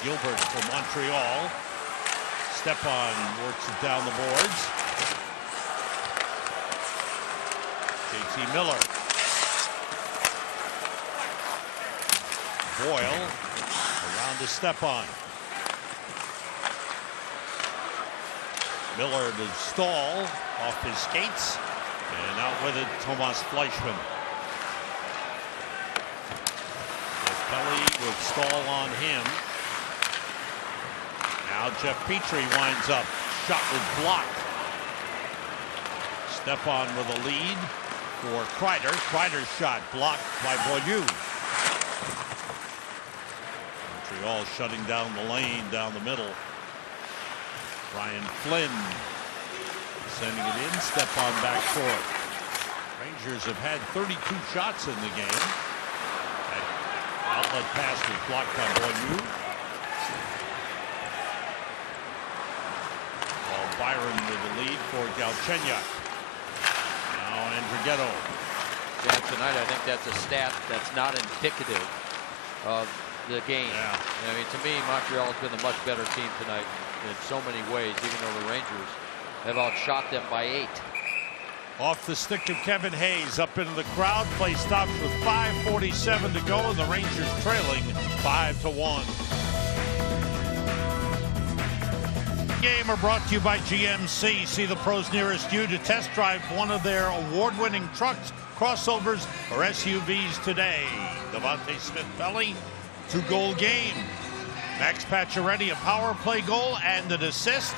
Gilbert for Montreal. Stepan works it down the boards. JT Miller. Boyle around to Stepan. Miller to Stahl off his skates. And out with it, Thomas Fleischman. Pelly with Stahl on him. Now Jeff Petrie winds up. Shot was blocked. Stepan with a lead for Kreider. Kreider's shot blocked by Beaulieu. Montreal shutting down the lane down the middle. Ryan Flynn sending it in. Stepan back court. Rangers have had 32 shots in the game. That outlet pass was blocked by Beaulieu. Byron with the lead for Galchenyuk. Now Andrighetto. Yeah, tonight I think that's a stat that's not indicative of the game. Yeah. I mean, to me, Montreal has been a much better team tonight in so many ways, even though the Rangers have outshot them by 8. Off the stick of Kevin Hayes up into the crowd. Play stops with 5:47 to go, and the Rangers trailing 5-1. Game are brought to you by GMC. See the pros nearest you to test drive one of their award-winning trucks, crossovers, or SUVs today. Devontae Smith-Pelly, 2-goal game. Max Pacioretty, a power play goal and an assist.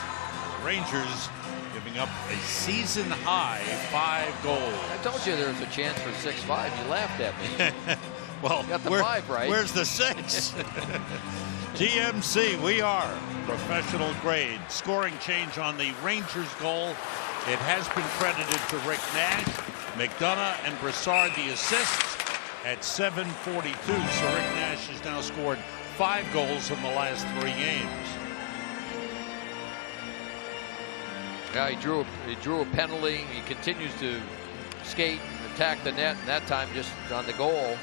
Rangers giving up a season-high 5 goals. I told you there was a chance for 6-5. You laughed at me. Well, you got the 5 right. Where's the 6? GMC, we are professional grade. Scoring change on the Rangers goal. It has been credited to Rick Nash, McDonough, and Brassard the assists at 7:42. So Rick Nash has now scored 5 goals in the last 3 games. Yeah, he drew a penalty. He continues to skate and attack the net, and that time just on the goal.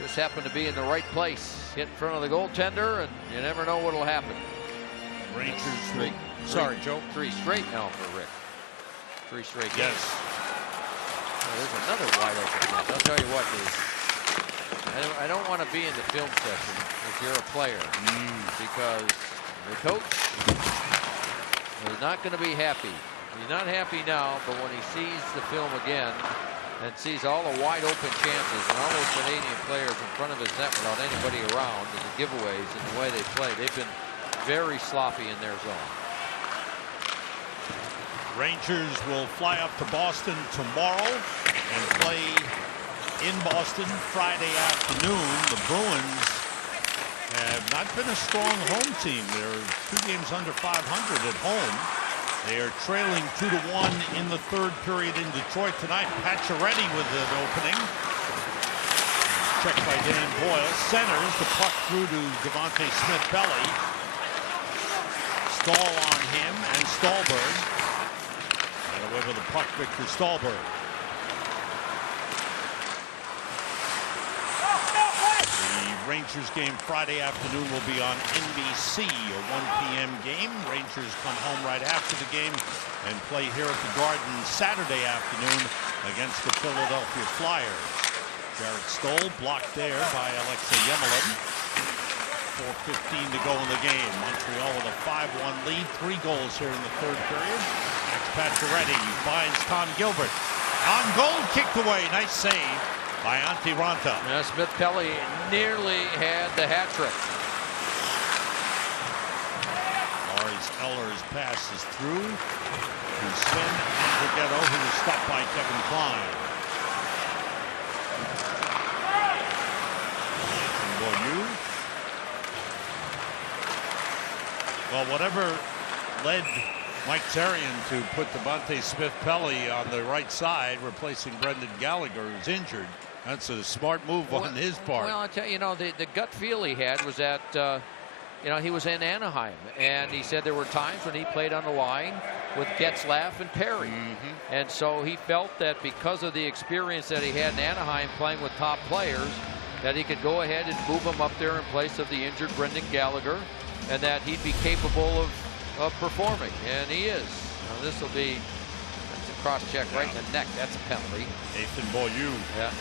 Just happened to be in the right place. Hit in front of the goaltender, and you never know what'll happen. Rangers. Sorry, Joe. 3 straight now for Rick. 3 straight games. Yes. Oh, there's another wide open net. I'll tell you what, dude. I don't want to be in the film session if you're a player, because the coach is not going to be happy. He's not happy now, but when he sees the film again and sees all the wide open chances and all those Canadian players in front of his net without anybody around, and the giveaways and the way they play, they've been very sloppy in their zone. Rangers will fly up to Boston tomorrow and play in Boston Friday afternoon. The Bruins have not been a strong home team. They're 2 games under 500 at home. They are trailing 2-1 in the third period in Detroit tonight. Pacioretty with an opening. Check by Dan Boyle. Centers the puck through to Devontae Smith-Pelly. Stahl on him and Stallberg. And away with the puck, Victor Stallberg. The Rangers game Friday afternoon will be on NBC, a 1 p.m. game. Rangers come home right after the game and play here at the Garden Saturday afternoon against the Philadelphia Flyers. Jarrett Stoll blocked there by Alexei Yemelin. 4:15 to go in the game. Montreal with a 5-1 lead. 3 goals here in the third period. Max Pacioretty finds Tom Gilbert. On goal, kicked away. Nice save by Antti Ranta. Yeah, Smith-Pelly nearly had the hat trick. Lars Eller's pass is through to Sven Andrighetto, who was stopped by Kevin Klein. Beaulieu. Well, whatever led Mike Therrien to put Devontae Smith-Pelly on the right side, replacing Brendan Gallagher, who's injured. That's a smart move on his part. Well, I tell you, the gut feel he had was that, he was in Anaheim, and he said there were times when he played on the line with Getzlaf and Perry. And so he felt that because of the experience that he had in Anaheim playing with top players, that he could go ahead and move him up there in place of the injured Brendan Gallagher, and that he'd be capable of performing, and he is. This will be, that's a cross check right in the neck. That's a penalty. Nathan Beaulieu. Yeah.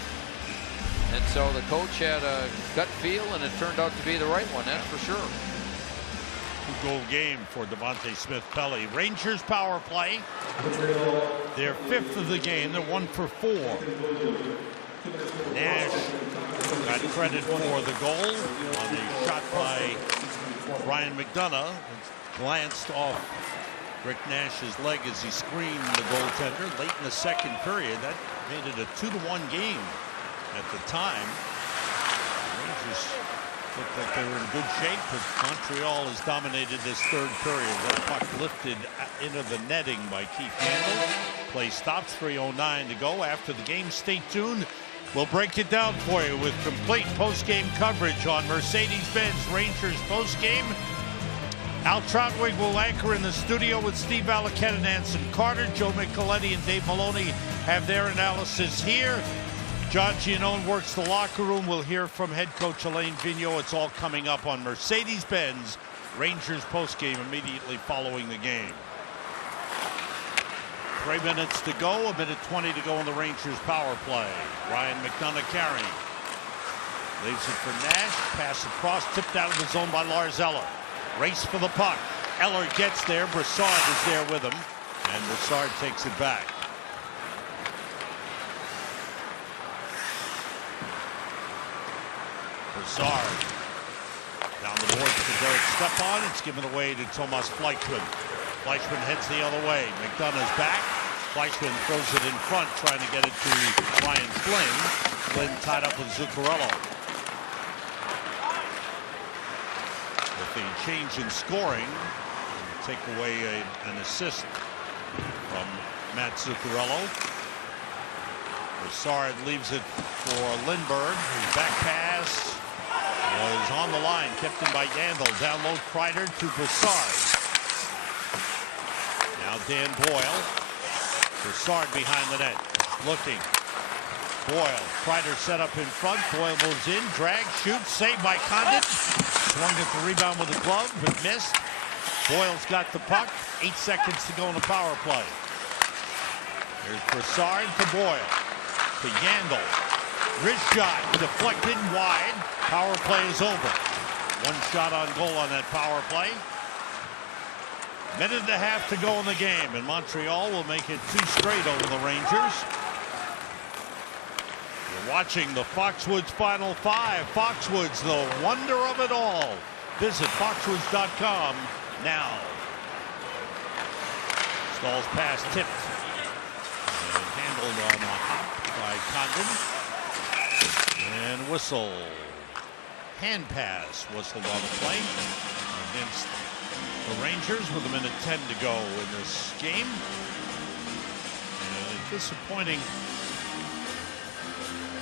And so the coach had a gut feel, and it turned out to be the right one, that's for sure. 2-goal game for Devontae Smith-Pelly. Rangers power play. Their 5th of the game. They're 1 for 4. Nash got credit for the goal on a shot by Ryan McDonough. It's glanced off Rick Nash's leg as he screened the goaltender late in the second period. That made it a 2-1 game at the time. The Rangers looked like they were in good shape, but Montreal has dominated this third period. That puck lifted into the netting by Keith Yandle. Play stops, 3:09 to go. After the game, stay tuned. We'll break it down for you with complete post-game coverage on Mercedes-Benz Rangers post-game. Al Troutwig will anchor in the studio with Steve Valiquette and Anson Carter. Joe Micheletti and Dave Maloney have their analysis here. John Giannone works the locker room. We'll hear from head coach Alain Vigneault. It's all coming up on Mercedes-Benz Rangers postgame immediately following the game. 3 minutes to go, 1:20 to go in the Rangers power play. Ryan McDonough carrying. Leaves it for Nash. Pass across, tipped out of the zone by Lars Eller. Race for the puck. Eller gets there. Brassard is there with him. And Brassard takes it back. Brassard down the boards to Derek Stepan. It's given away to Thomas Fleischmann. Fleischmann heads the other way. McDonough's back. Fleischmann throws it in front, trying to get it to Ryan Flynn. Flynn tied up with Zuccarello. With the change in scoring, take away an assist from Matt Zuccarello. Brassard leaves it for Lindbergh. His back pass was on the line, kept in by Yandle. Down low, Kreider to Brassard. Now Dan Boyle. Brassard behind the net. Looking. Boyle. Kreider set up in front. Boyle moves in. Drag, shoots. Saved by Condon. Swung at the rebound with a glove, but missed. Boyle's got the puck. 8 seconds to go in the power play. There's Brassard to Boyle. To Yandle. Wrist shot. Deflected wide. Power play is over. 1 shot on goal on that power play. Minute and a half to go in the game, and Montreal will make it 2 straight over the Rangers. You're watching the Foxwoods Final 5. Foxwoods, the wonder of it all. Visit foxwoods.com now. Stahl's pass tipped and handled on the hop by Condon. And whistle. Hand pass whistled on the play against the Rangers with 1:10 to go in this game. And a disappointing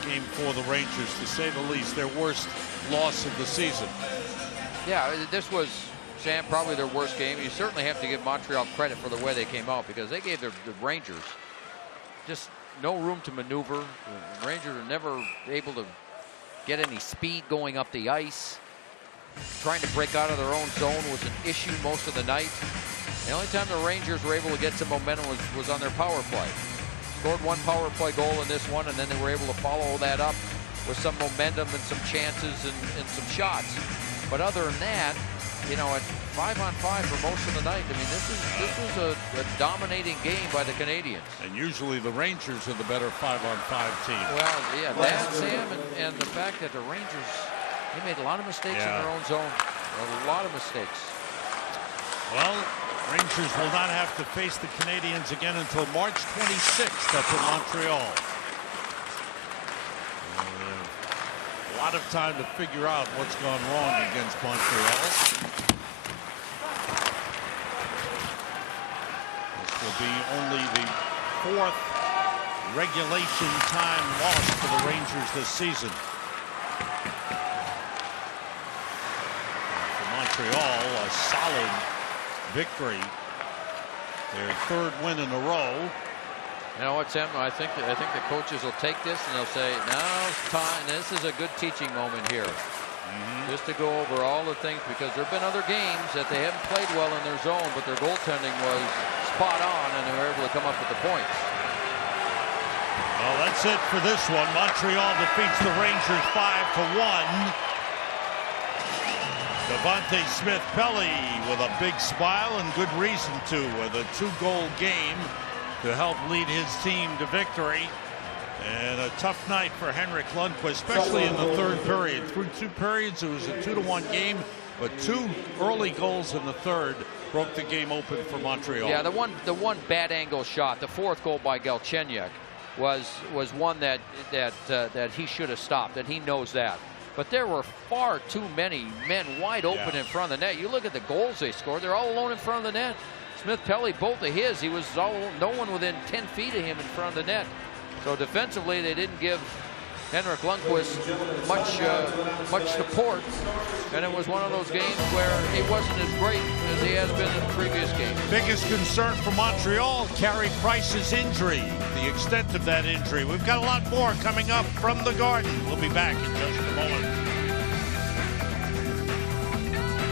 game for the Rangers, to say the least. Their worst loss of the season. Yeah, this was, Sam, probably their worst game. You certainly have to give Montreal credit for the way they came out, because they gave the Rangers just no room to maneuver. The Rangers are never able to get any speed going up the ice. Trying to break out of their own zone was an issue most of the night. The only time the Rangers were able to get some momentum was on their power play. Scored one power play goal in this one, and then they were able to follow that up with some momentum and some chances and some shots. But other than that, you know, at 5-on-5 for most of the night, I mean, this was a dominating game by the Canadiens. And usually the Rangers are the better 5-on-5 team. Well, yeah, that, Sam, and the fact that the Rangers, they made a lot of mistakes in their own zone. A lot of mistakes. Well, Rangers will not have to face the Canadiens again until March 26th up in Montreal. A lot of time to figure out what's gone wrong against Montreal. This will be only the 4th regulation time loss for the Rangers this season. For Montreal, a solid victory, their 3rd win in a row. You know what, Sam? I think the coaches will take this and they'll say, now's time. This is a good teaching moment here. Just to go over all the things, because there have been other games that they haven't played well in their zone, but their goaltending was spot on and they were able to come up with the points. Well, that's it for this one. Montreal defeats the Rangers 5-1. Devante Smith-Pelly with a big smile, and good reason to, with a 2-goal game to help lead his team to victory. And a tough night for Henrik Lundqvist, especially in the 3rd period. Through 2 periods, it was a 2-1 game, but 2 early goals in the 3rd broke the game open for Montreal. Yeah, the one bad angle shot, the 4th goal by Galchenyuk, was one that he should have stopped, and he knows that. But there were far too many men wide open in front of the net. You look at the goals they scored; they're all alone in front of the net. Smith-Pelly, both of his, he was no one within 10 feet of him in front of the net. So defensively, they didn't give Henrik Lundqvist much support, and it was one of those games where he wasn't as great as he has been in previous games. Biggest concern for Montreal, Carey Price's injury, the extent of that injury. We've got a lot more coming up from the Garden. We'll be back in just a moment.